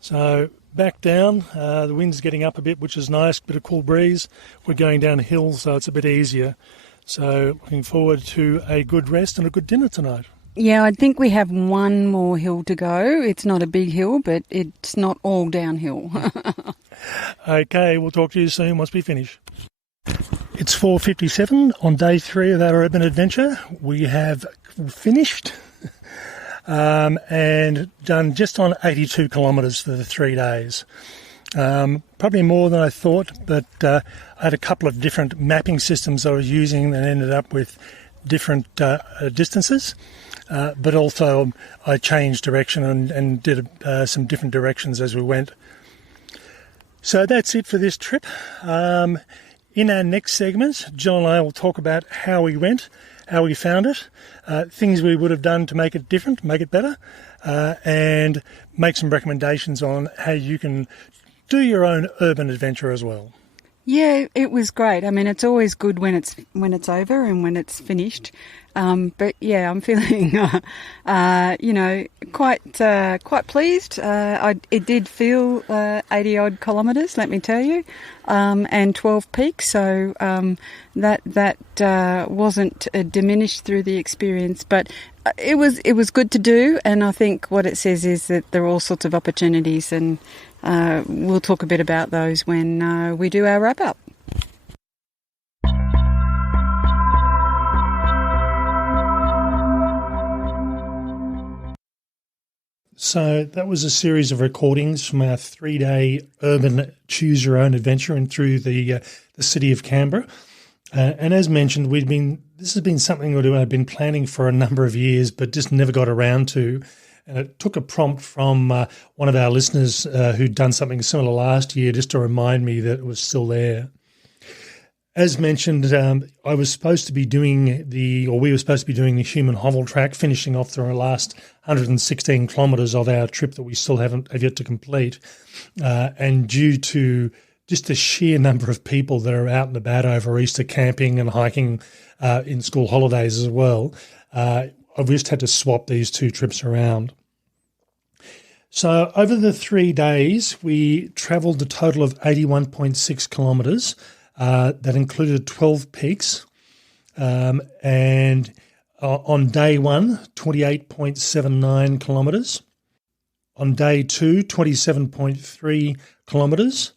So back down, the wind's getting up a bit, which is nice, bit of cool breeze. We're going down a hill, so it's a bit easier. So looking forward to a good rest and a good dinner tonight. Yeah, I think we have one more hill to go. It's not a big hill, but it's not all downhill. Okay, we'll talk to you soon once we finish. It's 4:57 on day 3 of our urban adventure. We have finished and done just on 82 kilometres for the 3 days. Probably more than I thought, but I had a couple of different mapping systems I was using and ended up with different distances. But also I changed direction and did some different directions as we went. So that's it for this trip. In our next segment, Jill and I will talk about how we went, how we found it, things we would have done to make it different, make it better, and make some recommendations on how you can do your own urban adventure as well. Yeah, it was great. I mean, it's always good when it's over and when it's finished. But yeah, I'm feeling, quite pleased. It did feel 80 odd kilometres, let me tell you, and 12 peaks. So that wasn't diminished through the experience, but it was good to do. And I think what it says is that there are all sorts of opportunities, and we'll talk a bit about those when we do our wrap-up. So that was a series of recordings from our 3-day urban choose-your-own adventure and through the city of Canberra. And as mentioned, this has been something I've been planning for a number of years, but just never got around to. And it took a prompt from one of our listeners who'd done something similar last year just to remind me that it was still there. As mentioned, we were supposed to be doing the Hume and Hovell Track, finishing off the last 116 kilometres of our trip that we still have yet to complete. And due to just the sheer number of people that are out and about over Easter camping and hiking in school holidays as well, I've just had to swap these two trips around. So over the 3 days, we travelled a total of 81.6 kilometres. That included 12 peaks. And on day 1, 28.79 kilometres. On day 2, 27.3 kilometres.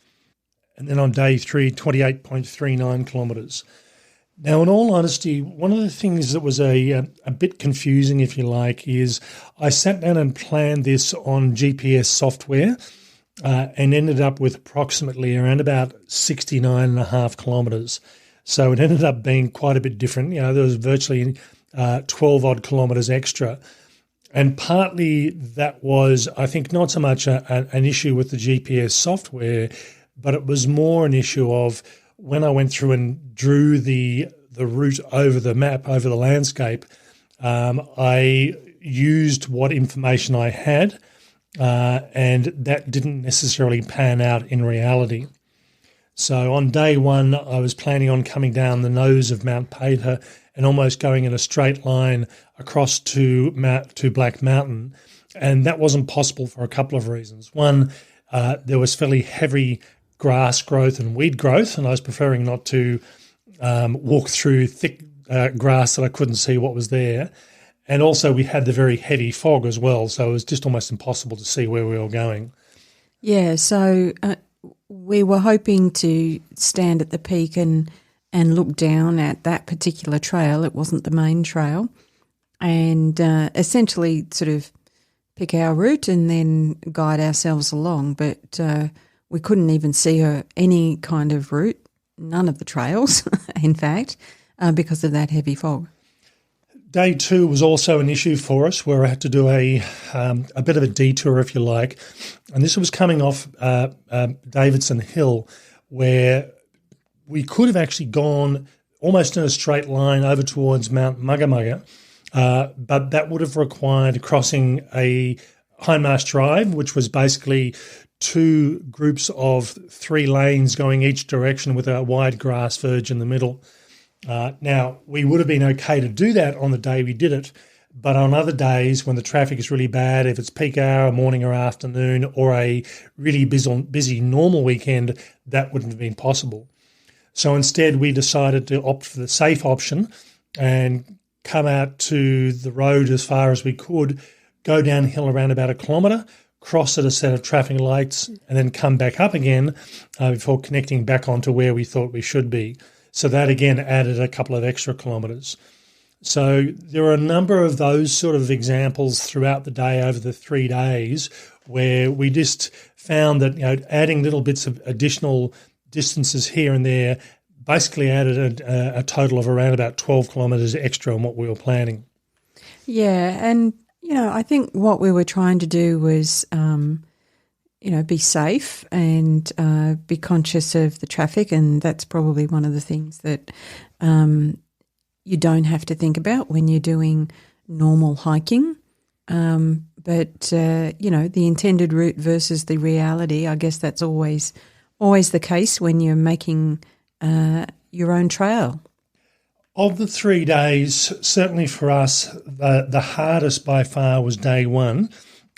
And then on day 3, 28.39 kilometres. Now, in all honesty, one of the things that was a bit confusing, if you like, is I sat down and planned this on GPS software and ended up with approximately around about 69.5 kilometres. So it ended up being quite a bit different. There was virtually 12-odd kilometres extra. And partly that was, I think, not so much an issue with the GPS software, but it was more an issue of when I went through and drew the route over the map, over the landscape, I used what information I had, and that didn't necessarily pan out in reality. So on day one, I was planning on coming down the nose of Mount Pater and almost going in a straight line across to Black Mountain, and that wasn't possible for a couple of reasons. One, there was fairly heavy grass growth and weed growth, and I was preferring not to walk through thick grass that I couldn't see what was there. And also we had the very heavy fog as well, so it was just almost impossible to see where we were going. Yeah, so we were hoping to stand at the peak and look down at that particular trail. It wasn't the main trail. And essentially sort of pick our route and then guide ourselves along. But we couldn't even see any kind of route, none of the trails, in fact, because of that heavy fog. Day two was also an issue for us, where I had to do a bit of a detour, if you like. And this was coming off Davidson Hill, where we could have actually gone almost in a straight line over towards Mount Magamonga, but that would have required crossing a Hindmarsh Drive, which was basically two groups of 3 lanes going each direction with a wide grass verge in the middle. Now, we would have been okay to do that on the day we did it, but on other days when the traffic is really bad, if it's peak hour, morning or afternoon, or a really busy normal weekend, that wouldn't have been possible. So instead, we decided to opt for the safe option and come out to the road as far as we could, go downhill around about 1 kilometre, cross at a set of traffic lights, and then come back up again before connecting back onto where we thought we should be. So that again added a couple of extra kilometres. So there were a number of those sort of examples throughout the day over the 3 days where we just found that adding little bits of additional distances here and there basically added a total of around about 12 kilometres extra on what we were planning. Yeah, and I think what we were trying to do was be safe and be conscious of the traffic, and that's probably one of the things that you don't have to think about when you're doing normal hiking. But the intended route versus the reality, I guess that's always the case when you're making your own trail. Of the 3 days, certainly for us, the hardest by far was day one.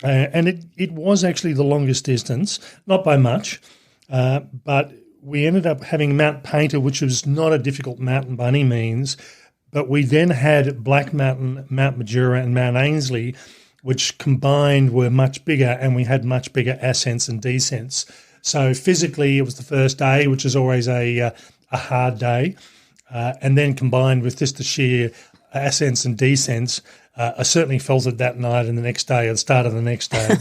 And it was actually the longest distance, not by much, but we ended up having Mount Painter, which was not a difficult mountain by any means, but we then had Black Mountain, Mount Madura and Mount Ainslie, which combined were much bigger, and we had much bigger ascents and descents. So physically it was the first day, which is always a hard day, and then combined with just the sheer ascents and descents, I certainly felt it that night and the next day, at the start of the next day.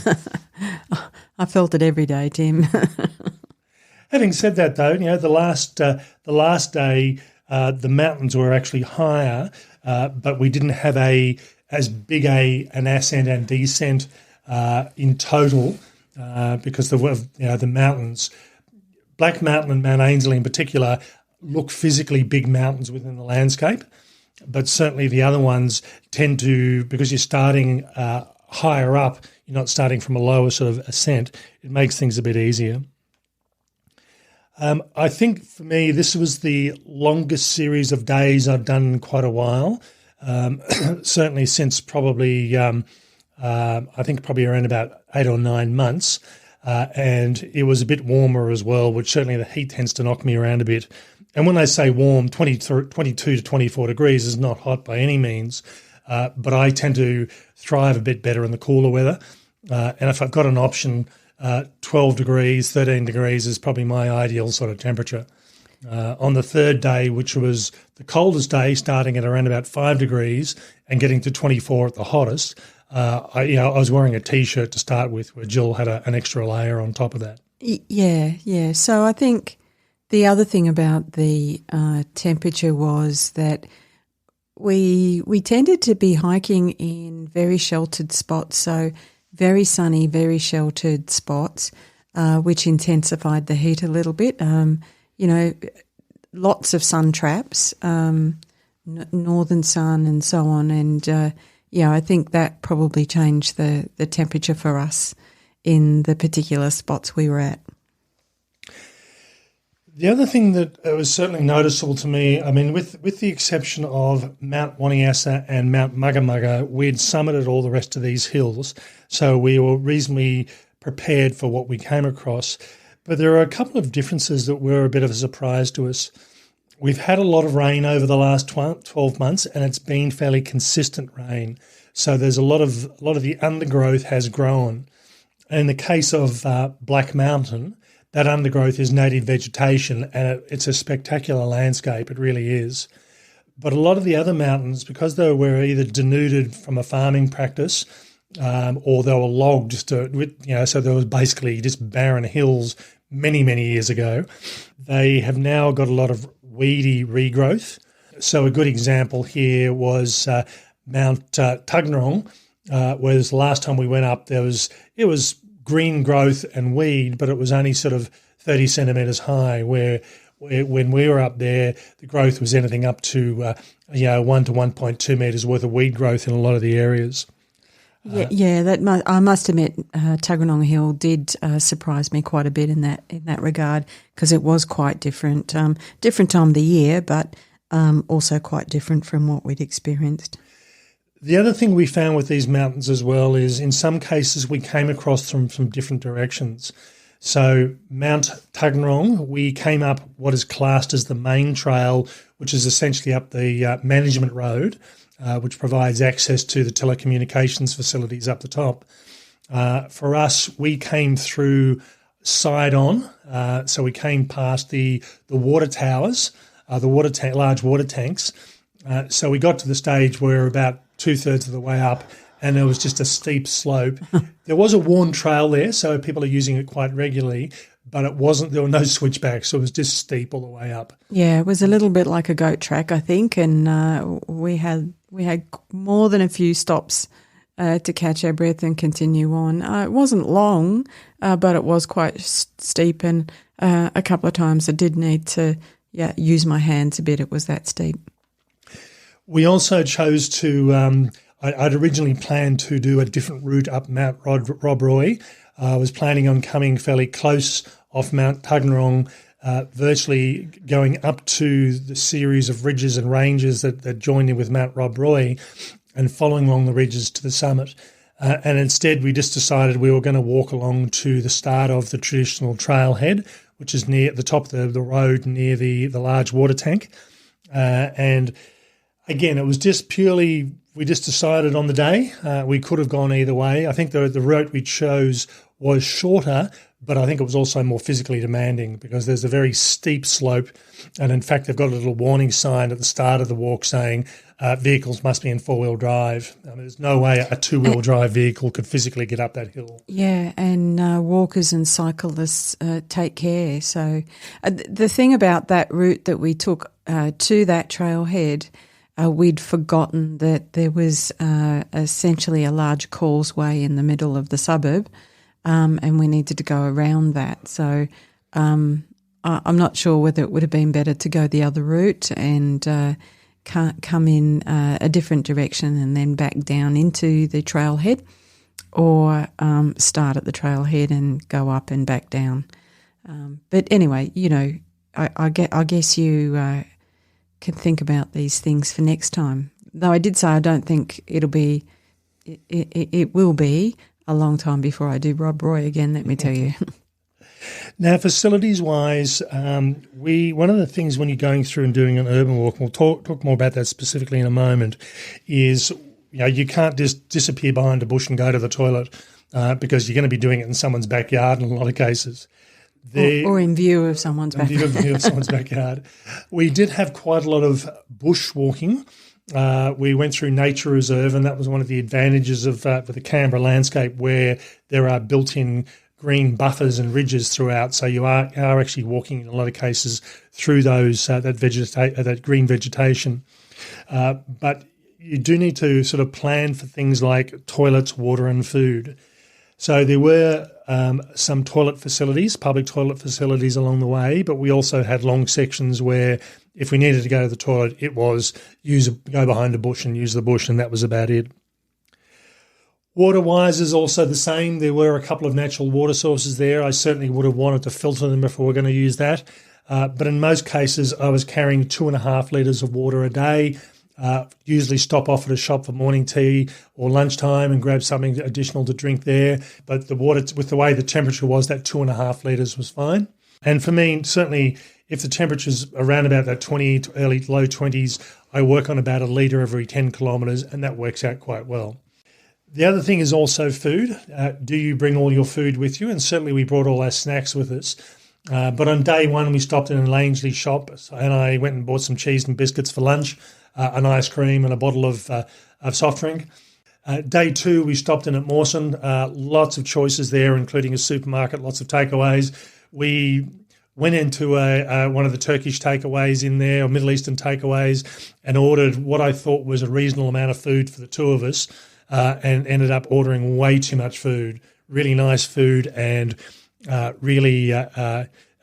I felt it every day, Tim. Having said that, though, the last day, the mountains were actually higher, but we didn't have as big an ascent and descent in total because the mountains, Black Mountain and Mount Ainslie in particular, look physically big mountains within the landscape. But certainly the other ones tend to, because you're starting higher up, you're not starting from a lower sort of ascent, it makes things a bit easier. I think for me, this was the longest series of days I've done in quite a while, certainly since probably, I think probably around about 8 or 9 months. And it was a bit warmer as well, which certainly the heat tends to knock me around a bit. And when I say warm, 22 to 24 degrees is not hot by any means, but I tend to thrive a bit better in the cooler weather. And if I've got an option, 12 degrees, 13 degrees is probably my ideal sort of temperature. On the third day, which was the coldest day, starting at around about 5 degrees and getting to 24 at the hottest, I was wearing a T-shirt to start with, where Jill had an extra layer on top of that. Yeah. So I think the other thing about the temperature was that we tended to be hiking in very sheltered spots, so very sunny, very sheltered spots, which intensified the heat a little bit. Lots of sun traps, northern sun and so on. And, I think that probably changed the temperature for us in the particular spots we were at. The other thing that was certainly noticeable to me, I mean, with the exception of Mount Waniasa and Mount Magamonga, we'd summited all the rest of these hills, so we were reasonably prepared for what we came across. But there are a couple of differences that were a bit of a surprise to us. We've had a lot of rain over the last 12 months, and it's been fairly consistent rain. So there's a lot of the undergrowth has grown. And in the case of Black Mountain, that undergrowth is native vegetation, and it's a spectacular landscape. It really is. But a lot of the other mountains, because they were either denuded from a farming practice, or they were logged, so there was basically just barren hills many, many years ago. They have now got a lot of weedy regrowth. So a good example here was Mount Tuggeranong, whereas the last time we went up, it was green growth and weed, but it was only sort of 30 centimetres high, where when we were up there, the growth was anything up to 1 to 1.2 metres worth of weed growth in a lot of the areas. I must admit, Tuggeranong Hill did surprise me quite a bit in that regard, because it was quite different. Different time of the year, but also quite different from what we'd experienced. The other thing we found with these mountains as well is in some cases we came across them from different directions. So Mount Tuggeranong, we came up what is classed as the main trail, which is essentially up the management road, which provides access to the telecommunications facilities up the top. For us, we came through side on, so we came past the water towers, large water tanks. So we got to the stage where we were about 2/3 of the way up, and there was just a steep slope. There was a worn trail there, so people are using it quite regularly, but there were no switchbacks, so it was just steep all the way up. Yeah, it was a little bit like a goat track, I think, and we had more than a few stops to catch our breath and continue on. It wasn't long, but it was quite steep, and a couple of times I did need to use my hands a bit. It was that steep. We also chose to I'd originally planned to do a different route up Mount Rob Roy. I was planning on coming fairly close off Mount Tuggeranong, virtually going up to the series of ridges and ranges that joined in with Mount Rob Roy, and following along the ridges to the summit. And instead we just decided we were going to walk along to the start of the traditional trailhead, which is near the top of the road near the large water tank. And again, it was just purely, we just decided on the day. We could have gone either way. I think the route we chose was shorter, but I think it was also more physically demanding because there's a very steep slope. And in fact, they've got a little warning sign at the start of the walk saying vehicles must be in four-wheel drive. I mean, there's no way a two-wheel drive vehicle could physically get up that hill. Yeah, and walkers and cyclists take care. So the thing about that route that we took to that trailhead, we'd forgotten that there was essentially a large causeway in the middle of the suburb, and we needed to go around that. So I'm not sure whether it would have been better to go the other route and come in a different direction and then back down into the trailhead, or start at the trailhead and go up and back down. But anyway, I guess you can think about these things for next time. Though I did say I don't think it will be a long time before I do Rob Roy again, let me tell you. Now, facilities-wise, one of the things when you're going through and doing an urban walk, and we'll talk more about that specifically in a moment, is you can't just disappear behind a bush and go to the toilet because you're going to be doing it in someone's backyard in a lot of cases. Or in view of someone's backyard. In view of someone's backyard. We did have quite a lot of bush walking. We went through nature reserve, and that was one of the advantages of the Canberra landscape, where there are built-in green buffers and ridges throughout. So you are actually walking in a lot of cases through those that green vegetation. But you do need to sort of plan for things like toilets, water, and food. So there were some toilet facilities, public toilet facilities along the way, but we also had long sections where if we needed to go to the toilet, it was go behind a bush and use the bush, and that was about it. Water-wise is also the same. There were a couple of natural water sources there. I certainly would have wanted to filter them if we were going to use that. But in most cases, I was carrying 2.5 litres of water a day. Usually stop off at a shop for morning tea or lunchtime and grab something additional to drink there. But the water, with the way the temperature was, that 2.5 litres was fine. And for me, certainly, if the temperature's around about that 20 to early low 20s, I work on about a litre every 10 kilometres, and that works out quite well. The other thing is also food. Do you bring all your food with you? And certainly we brought all our snacks with us. But on day one, we stopped in a Langley shop, and I went and bought some cheese and biscuits for lunch, an ice cream and a bottle of soft drink. Day two, we stopped in at Mawson. Lots of choices there, including a supermarket, lots of takeaways. We went into one of the Turkish takeaways in there, or Middle Eastern takeaways, and ordered what I thought was a reasonable amount of food for the two of us, and ended up ordering way too much food. Really nice food and really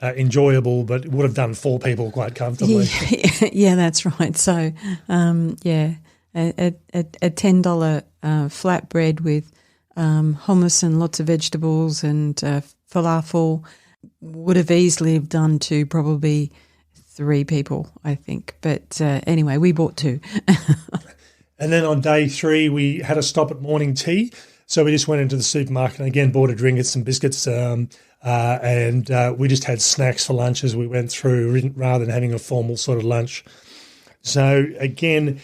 enjoyable, but would have done 4 people quite comfortably. Yeah, that's right. So, a $10 flatbread with hummus and lots of vegetables and falafel would have easily have done to probably 3 people, I think. But anyway, we bought 2. And then on day 3, we had a stop at morning tea. So we just went into the supermarket and again bought a drink and some biscuits, and we just had snacks for lunch as we went through rather than having a formal sort of lunch. So again,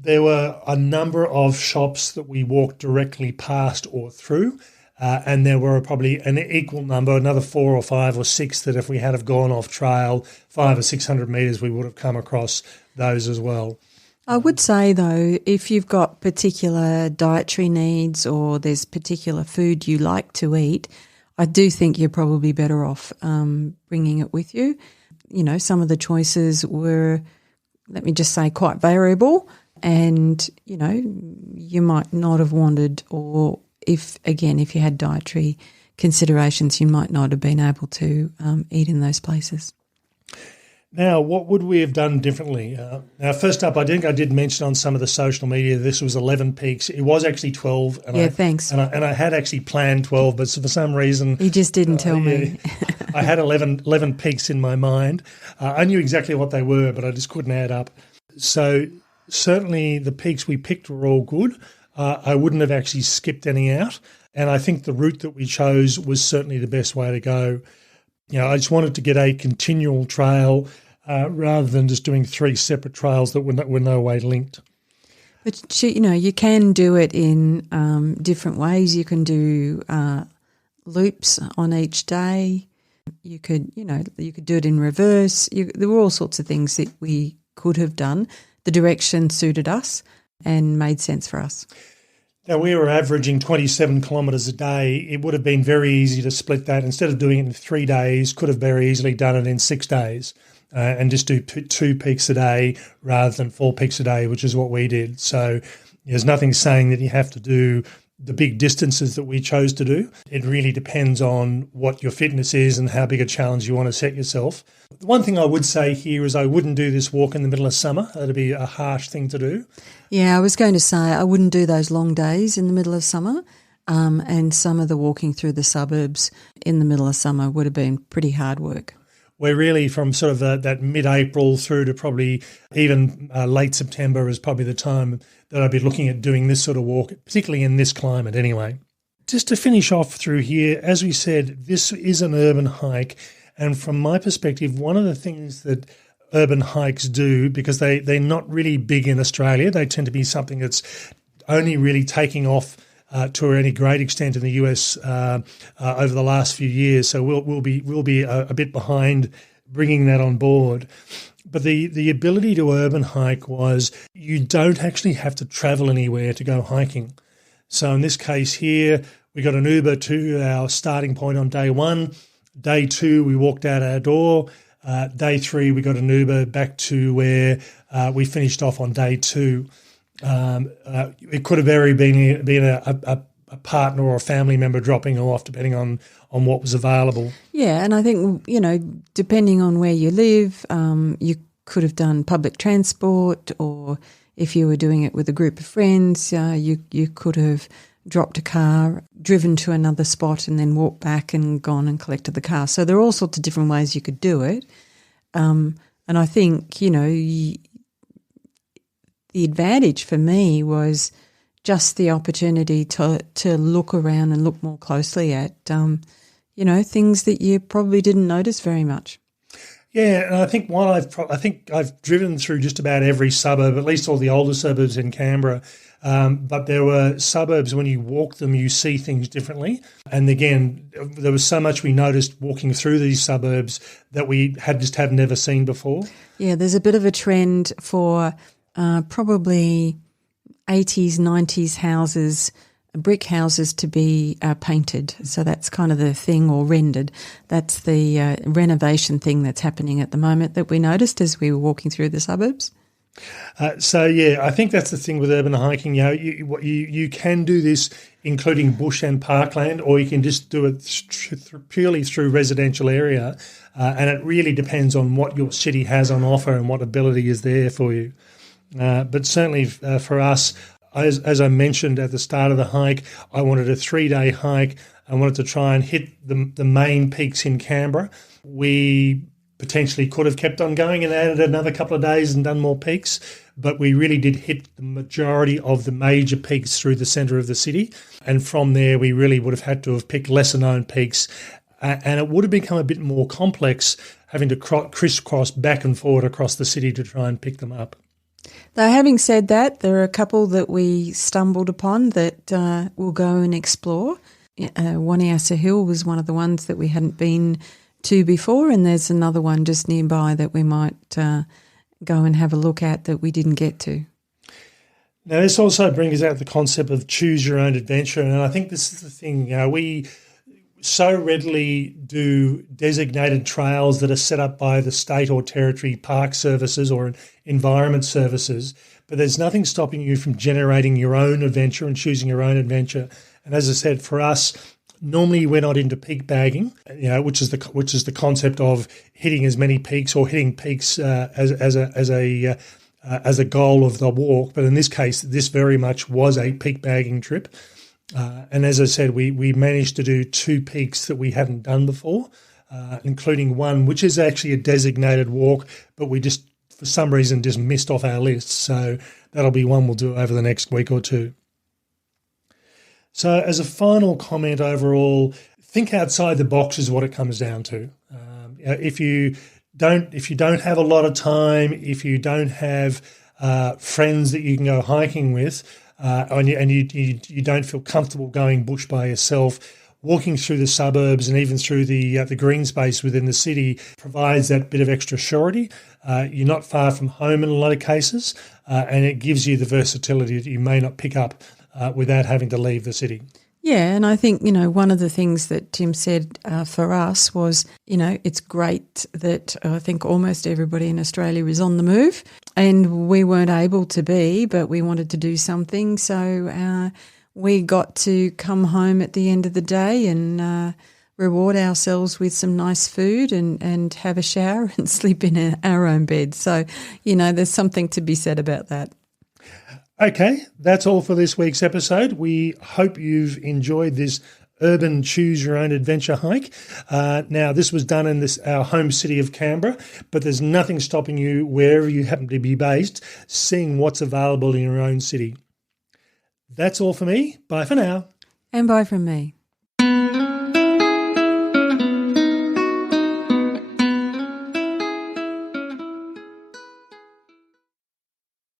there were a number of shops that we walked directly past or through, and there were probably an equal number, another 4 or 5 or 6 that if we had have gone off trail 500 or 600 metres, we would have come across those as well. I would say, though, if you've got particular dietary needs or there's particular food you like to eat, I do think you're probably better off bringing it with you. You know, some of the choices were, let me just say, quite variable, and, you know, you might not have wanted, or if you had dietary considerations, you might not have been able to eat in those places. Now, what would we have done differently? Now, first up, I think I did mention on some of the social media this was 11 peaks. It was actually 12. And thanks. And I had actually planned 12, but for some reason... You just didn't tell me. I had 11 peaks in my mind. I knew exactly what they were, but I just couldn't add up. So certainly the peaks we picked were all good. I wouldn't have actually skipped any out. And I think the route that we chose was certainly the best way to go. You know, I just wanted to get a continual trail rather than just doing 3 separate trails that were no way linked. But, you know, you can do it in different ways. You can do loops on each day. You could do it in reverse. There were all sorts of things that we could have done. The direction suited us and made sense for us. Now, we were averaging 27 kilometres a day. It would have been very easy to split that. Instead of doing it in 3 days, could have very easily done it in 6 days and just do 2 peaks a day rather than 4 peaks a day, which is what we did. So there's nothing saying that you have to do the big distances that we chose to do. It really depends on what your fitness is and how big a challenge you want to set yourself. The one thing I would say here is I wouldn't do this walk in the middle of summer. That'd be a harsh thing to do. Yeah, I was going to say I wouldn't do those long days in the middle of summer, and some of the walking through the suburbs in the middle of summer would have been pretty hard work. We're really from sort of that mid-April through to probably even late September is probably the time that I'd be looking at doing this sort of walk, particularly in this climate anyway. Just to finish off through here, as we said, this is an urban hike. And from my perspective, one of the things that urban hikes do, because they're not really big in Australia, they tend to be something that's only really taking off to any great extent in the US over the last few years. So we'll be a bit behind bringing that on board. But the ability to urban hike was you don't actually have to travel anywhere to go hiking. So in this case here, we got an Uber to our starting point on day 1. Day 2, we walked out our door. Day 3, we got an Uber back to where we finished off on day 2. It could have very been a partner or a family member dropping off, depending on what was available. Yeah, and I think, depending on where you live, you could have done public transport, or if you were doing it with a group of friends, you could have dropped a car, driven to another spot and then walked back and gone and collected the car. So there are all sorts of different ways you could do it. And I think, the advantage for me was just the opportunity to look around and look more closely at, things that you probably didn't notice very much. Yeah, and I think I've driven through just about every suburb, at least all the older suburbs in Canberra. But there were suburbs, when you walk them, you see things differently. And again, there was so much we noticed walking through these suburbs that we had never seen before. Yeah, there's a bit of a trend for probably 80s, 90s houses, brick houses, to be painted. So that's kind of the thing, or rendered. That's the renovation thing that's happening at the moment that we noticed as we were walking through the suburbs. I think that's the thing with urban hiking. You can do this including bush and parkland, or you can just do it purely through residential area, and it really depends on what your city has on offer and what ability is there for you. But certainly for us, as I mentioned at the start of the hike, I wanted a 3-day hike. I wanted to try and hit the main peaks in Canberra. We potentially could have kept on going and added another couple of days and done more peaks, but we really did hit the majority of the major peaks through the centre of the city. And from there, we really would have had to have picked lesser-known peaks, and it would have become a bit more complex having to crisscross back and forward across the city to try and pick them up. Though having said that, there are a couple that we stumbled upon that we'll go and explore. Waniasa Hill was one of the ones that we hadn't been to before, and there's another one just nearby that we might go and have a look at that we didn't get to. Now, this also brings out the concept of choose your own adventure, and I think this is the thing. We so readily do designated trails that are set up by the state or territory park services or environment services, but there's nothing stopping you from generating your own adventure and choosing your own adventure. And as I said, for us, normally we're not into peak bagging, which is the concept of hitting as many peaks or hitting peaks as a goal of the walk. But in this case, this very much was a peak bagging trip. And as I said, we managed to do 2 peaks that we hadn't done before, including one which is actually a designated walk, but we just, for some reason, just missed off our list. So that'll be one we'll do over the next week or 2. So as a final comment overall, think outside the box is what it comes down to. If you don't have a lot of time, if you don't have friends that you can go hiking with, and you don't feel comfortable going bush by yourself, walking through the suburbs and even through the green space within the city provides that bit of extra surety. You're not far from home in a lot of cases, and it gives you the versatility that you may not pick up without having to leave the city. Yeah, and I think, one of the things that Tim said for us was, it's great that I think almost everybody in Australia is on the move, and we weren't able to be, but we wanted to do something. So we got to come home at the end of the day and reward ourselves with some nice food and have a shower and sleep in our own bed. So, there's something to be said about that. Okay, that's all for this week's episode. We hope you've enjoyed this urban choose your own adventure hike. Now, this was done in our home city of Canberra, but there's nothing stopping you, wherever you happen to be based, seeing what's available in your own city. That's all for me. Bye for now. And bye from me.